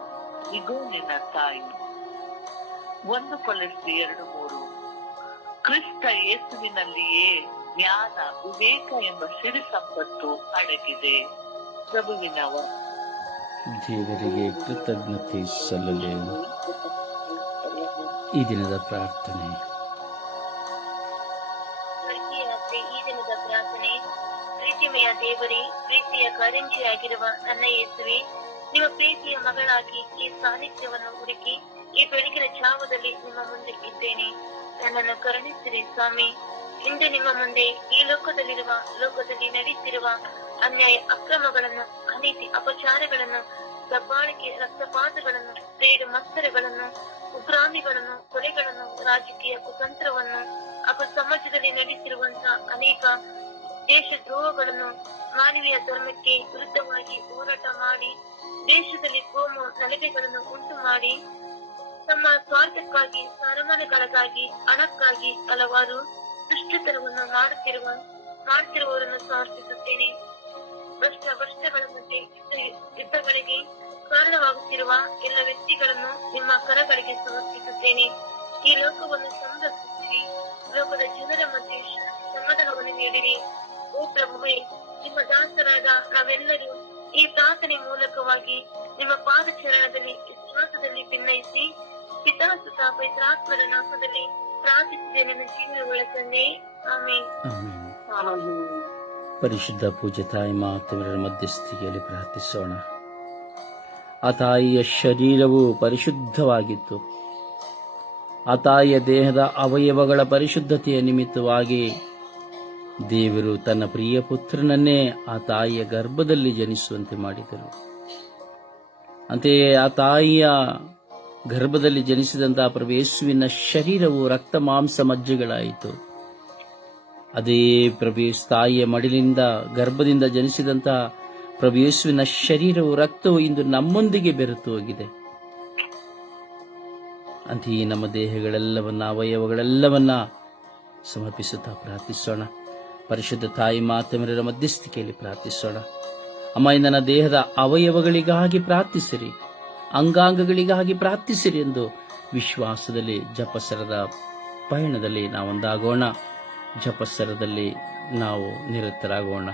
ಇಗೋ ನಿನ್ನ ತಾಯಿ. 1 ಕೊಲೊಸ್ಸೆ 2:3. ಕ್ರಿಸ್ತ ಯೇಸುವಿನಲ್ಲಿಯೇ ಜ್ಞಾನ, ವಿವೇಕ ಎಂಬ ಸಿರಿ ಸಂಪತ್ತು ಅಡಗಿದೆ. ಪ್ರಭುವಿನ ದೇವರಿಗೆ ಕೃತಜ್ಞತೆ ಸಲ್ಲಲಿ. ಈ ದಿನದ ಪ್ರಾರ್ಥನೆ. ಈ ದಿನದ ಪ್ರಾರ್ಥನೆ. ಪ್ರೀತಿಮಯ ದೇವರೇ, ಪ್ರೀತಿಯ ಕಾರಂಜಿಯಾಗಿರುವ ನನ್ನ ಯೇಸುವೆ, ನಿಮ್ಮ ಪ್ರೀತಿಯ ಮಗಳಾಗಿ ಈ ಸಾನ್ನಿಧ್ಯವನ್ನು ಹುಡುಕಿ ಈ ಬೆಳಗಿನ ಜಾವದಲ್ಲಿ ನಿಮ್ಮ ಮುಂದೆ ಇದ್ದೇನೆ. ನನ್ನನ್ನು ಕರುಣಿಸಿರಿ ಸ್ವಾಮಿ. ಹಿಂದೆ ನಿಮ್ಮ ಮುಂದೆ ಈ ಲೋಕದಲ್ಲಿ ನಡೀತಿರುವ ಅನ್ಯಾಯ, ಅಕ್ರಮಗಳನ್ನು, ಅನೀತಿ, ಅಪಚಾರಗಳನ್ನು, ದಬ್ಬಾಳಿಕೆ, ರಕ್ತಪಾತಗಳನ್ನು, ಸೇಡು ಮತ್ಸರಗಳನ್ನು, ಉಗ್ರಾಮಿಗಳನ್ನು, ಕೊಲೆಗಳನ್ನು, ರಾಜಕೀಯ ಕುತಂತ್ರವನ್ನು, ಸಮಾಜದಲ್ಲಿ ನಡೆಸಿರುವಂತಹ ಅನೇಕ ದೇಶದ್ರೋಹಗಳನ್ನು, ಮಾನವೀಯ ಧರ್ಮಕ್ಕೆ ವಿರುದ್ಧವಾಗಿ ಹೋರಾಟ ಮಾಡಿ ದೇಶದಲ್ಲಿ ಕೋಮು ಗಲಭೆಗಳನ್ನು ಉಂಟು ಮಾಡಿ ತಮ್ಮ ಸ್ವಾರ್ಥಕ್ಕಾಗಿ, ಸ್ಥಾನಮಾನಗಳಿಗಾಗಿ, ಹಣಕ್ಕಾಗಿ ಹಲವಾರು ದುಷ್ಟತನವನ್ನು ಮಾಡುತ್ತಿರುವವರನ್ನು ಸಮರ್ಪಿಸುತ್ತೇನೆ. ವರ್ಷಗಳ ಮಧ್ಯೆ ಯುದ್ಧಗಳಿಗೆ ಕಾರಣವಾಗುತ್ತಿರುವ ಎಲ್ಲ ವ್ಯಕ್ತಿಗಳನ್ನು ನಿಮ್ಮ ಕರಗಳಿಗೆ ಸಮರ್ಪಿಸುತ್ತೇನೆ. ಈ ಲೋಕವನ್ನು ಸಂರಕ್ಷಿಸಿರಿ, ಲೋಕದ ಜನರ ಮಧ್ಯೆ ಸಮಾಧಾನವನ್ನು ನೀಡಿರಿ. ಓ ಪ್ರಭುವೇ, ನಿಮ್ಮ ದಾಸರಾದ ನಾವೆಲ್ಲರೂ ಈ ಪ್ರಾರ್ಥನೆ ಮೂಲಕವಾಗಿ ನಿಮ್ಮ ಪಾದಚರಣದಲ್ಲಿ ವಿಶ್ವಾಸದಲ್ಲಿ ಭಿನ್ನಯಿಸಿ ಪಿತಾ ಸುತ ಪವಿತ್ರಾತ್ಮರ ನಾಮದಲ್ಲಿ ಪ್ರಾರ್ಥಿಸಿದ್ದೇನೆ ನನ್ನ ಜೀವನ ಒಳಗನ್ನೇ. ಆಮೆನ್. ಪರಿಶುದ್ಧ ಪೂಜ್ಯ ತಾಯಿ ಮಾತೆಯರ ಮಧ್ಯಸ್ಥಿಕೆಯಲ್ಲಿ ಪ್ರಾರ್ಥಿಸೋಣ. ಆ ತಾಯಿಯ ಶರೀರವು ಪರಿಶುದ್ಧವಾಗಿತ್ತು. ಆ ತಾಯಿಯ ದೇಹದ ಅವಯವಗಳ ಪರಿಶುದ್ಧತೆಯ ನಿಮಿತ್ತವಾಗಿ ದೇವರು ತನ್ನ ಪ್ರಿಯ ಪುತ್ರನನ್ನೇ ಆ ತಾಯಿಯ ಗರ್ಭದಲ್ಲಿ ಜನಿಸುವಂತೆ ಮಾಡಿದರು. ಅಂತೆಯೇ ಆ ತಾಯಿಯ ಗರ್ಭದಲ್ಲಿ ಜನಿಸಿದಂತಹ ಪ್ರಭು ಯೇಸುವಿನ ಶರೀರವು ರಕ್ತ ಮಾಂಸ ಮಜ್ಜೆಗಳಾಯಿತು. ಅದೇ ಪ್ರಭು ತಾಯಿಯ ಮಡಿಲಿಂದ ಗರ್ಭದಿಂದ ಜನಿಸಿದಂತಹ ಪ್ರಭು ಯೇಸುವಿನ ಶರೀರವು ರಕ್ತವು ಇಂದು ನಮ್ಮೊಂದಿಗೆ ಬೆರೆತು ಹೋಗಿದೆ. ಅಂತೆಯೇ ನಮ್ಮ ದೇಹಗಳೆಲ್ಲವನ್ನ, ಅವಯವಗಳೆಲ್ಲವನ್ನ ಸಮರ್ಪಿಸುತ್ತಾ ಪ್ರಾರ್ಥಿಸೋಣ. ಪರಿಶುದ್ಧ ತಾಯಿ ಮಾತೆಯರ ಮಧ್ಯಸ್ಥಿಕೆಯಲ್ಲಿ ಪ್ರಾರ್ಥಿಸೋಣ. ಅಮ್ಮ, ನನ್ನ ದೇಹದ ಅವಯವಗಳಿಗಾಗಿ ಪ್ರಾರ್ಥಿಸಿರಿ, ಅಂಗಾಂಗಗಳಿಗಾಗಿ ಪ್ರಾರ್ಥಿಸಿರಿ ಎಂದು ವಿಶ್ವಾಸದಲ್ಲಿ ಜಪಸರದ ಪಯಣದಲ್ಲಿ ನಾವೊಂದಾಗೋಣ. ಜಪಸರದಲ್ಲಿ ನಾವು ನಿರತರಾಗೋಣ.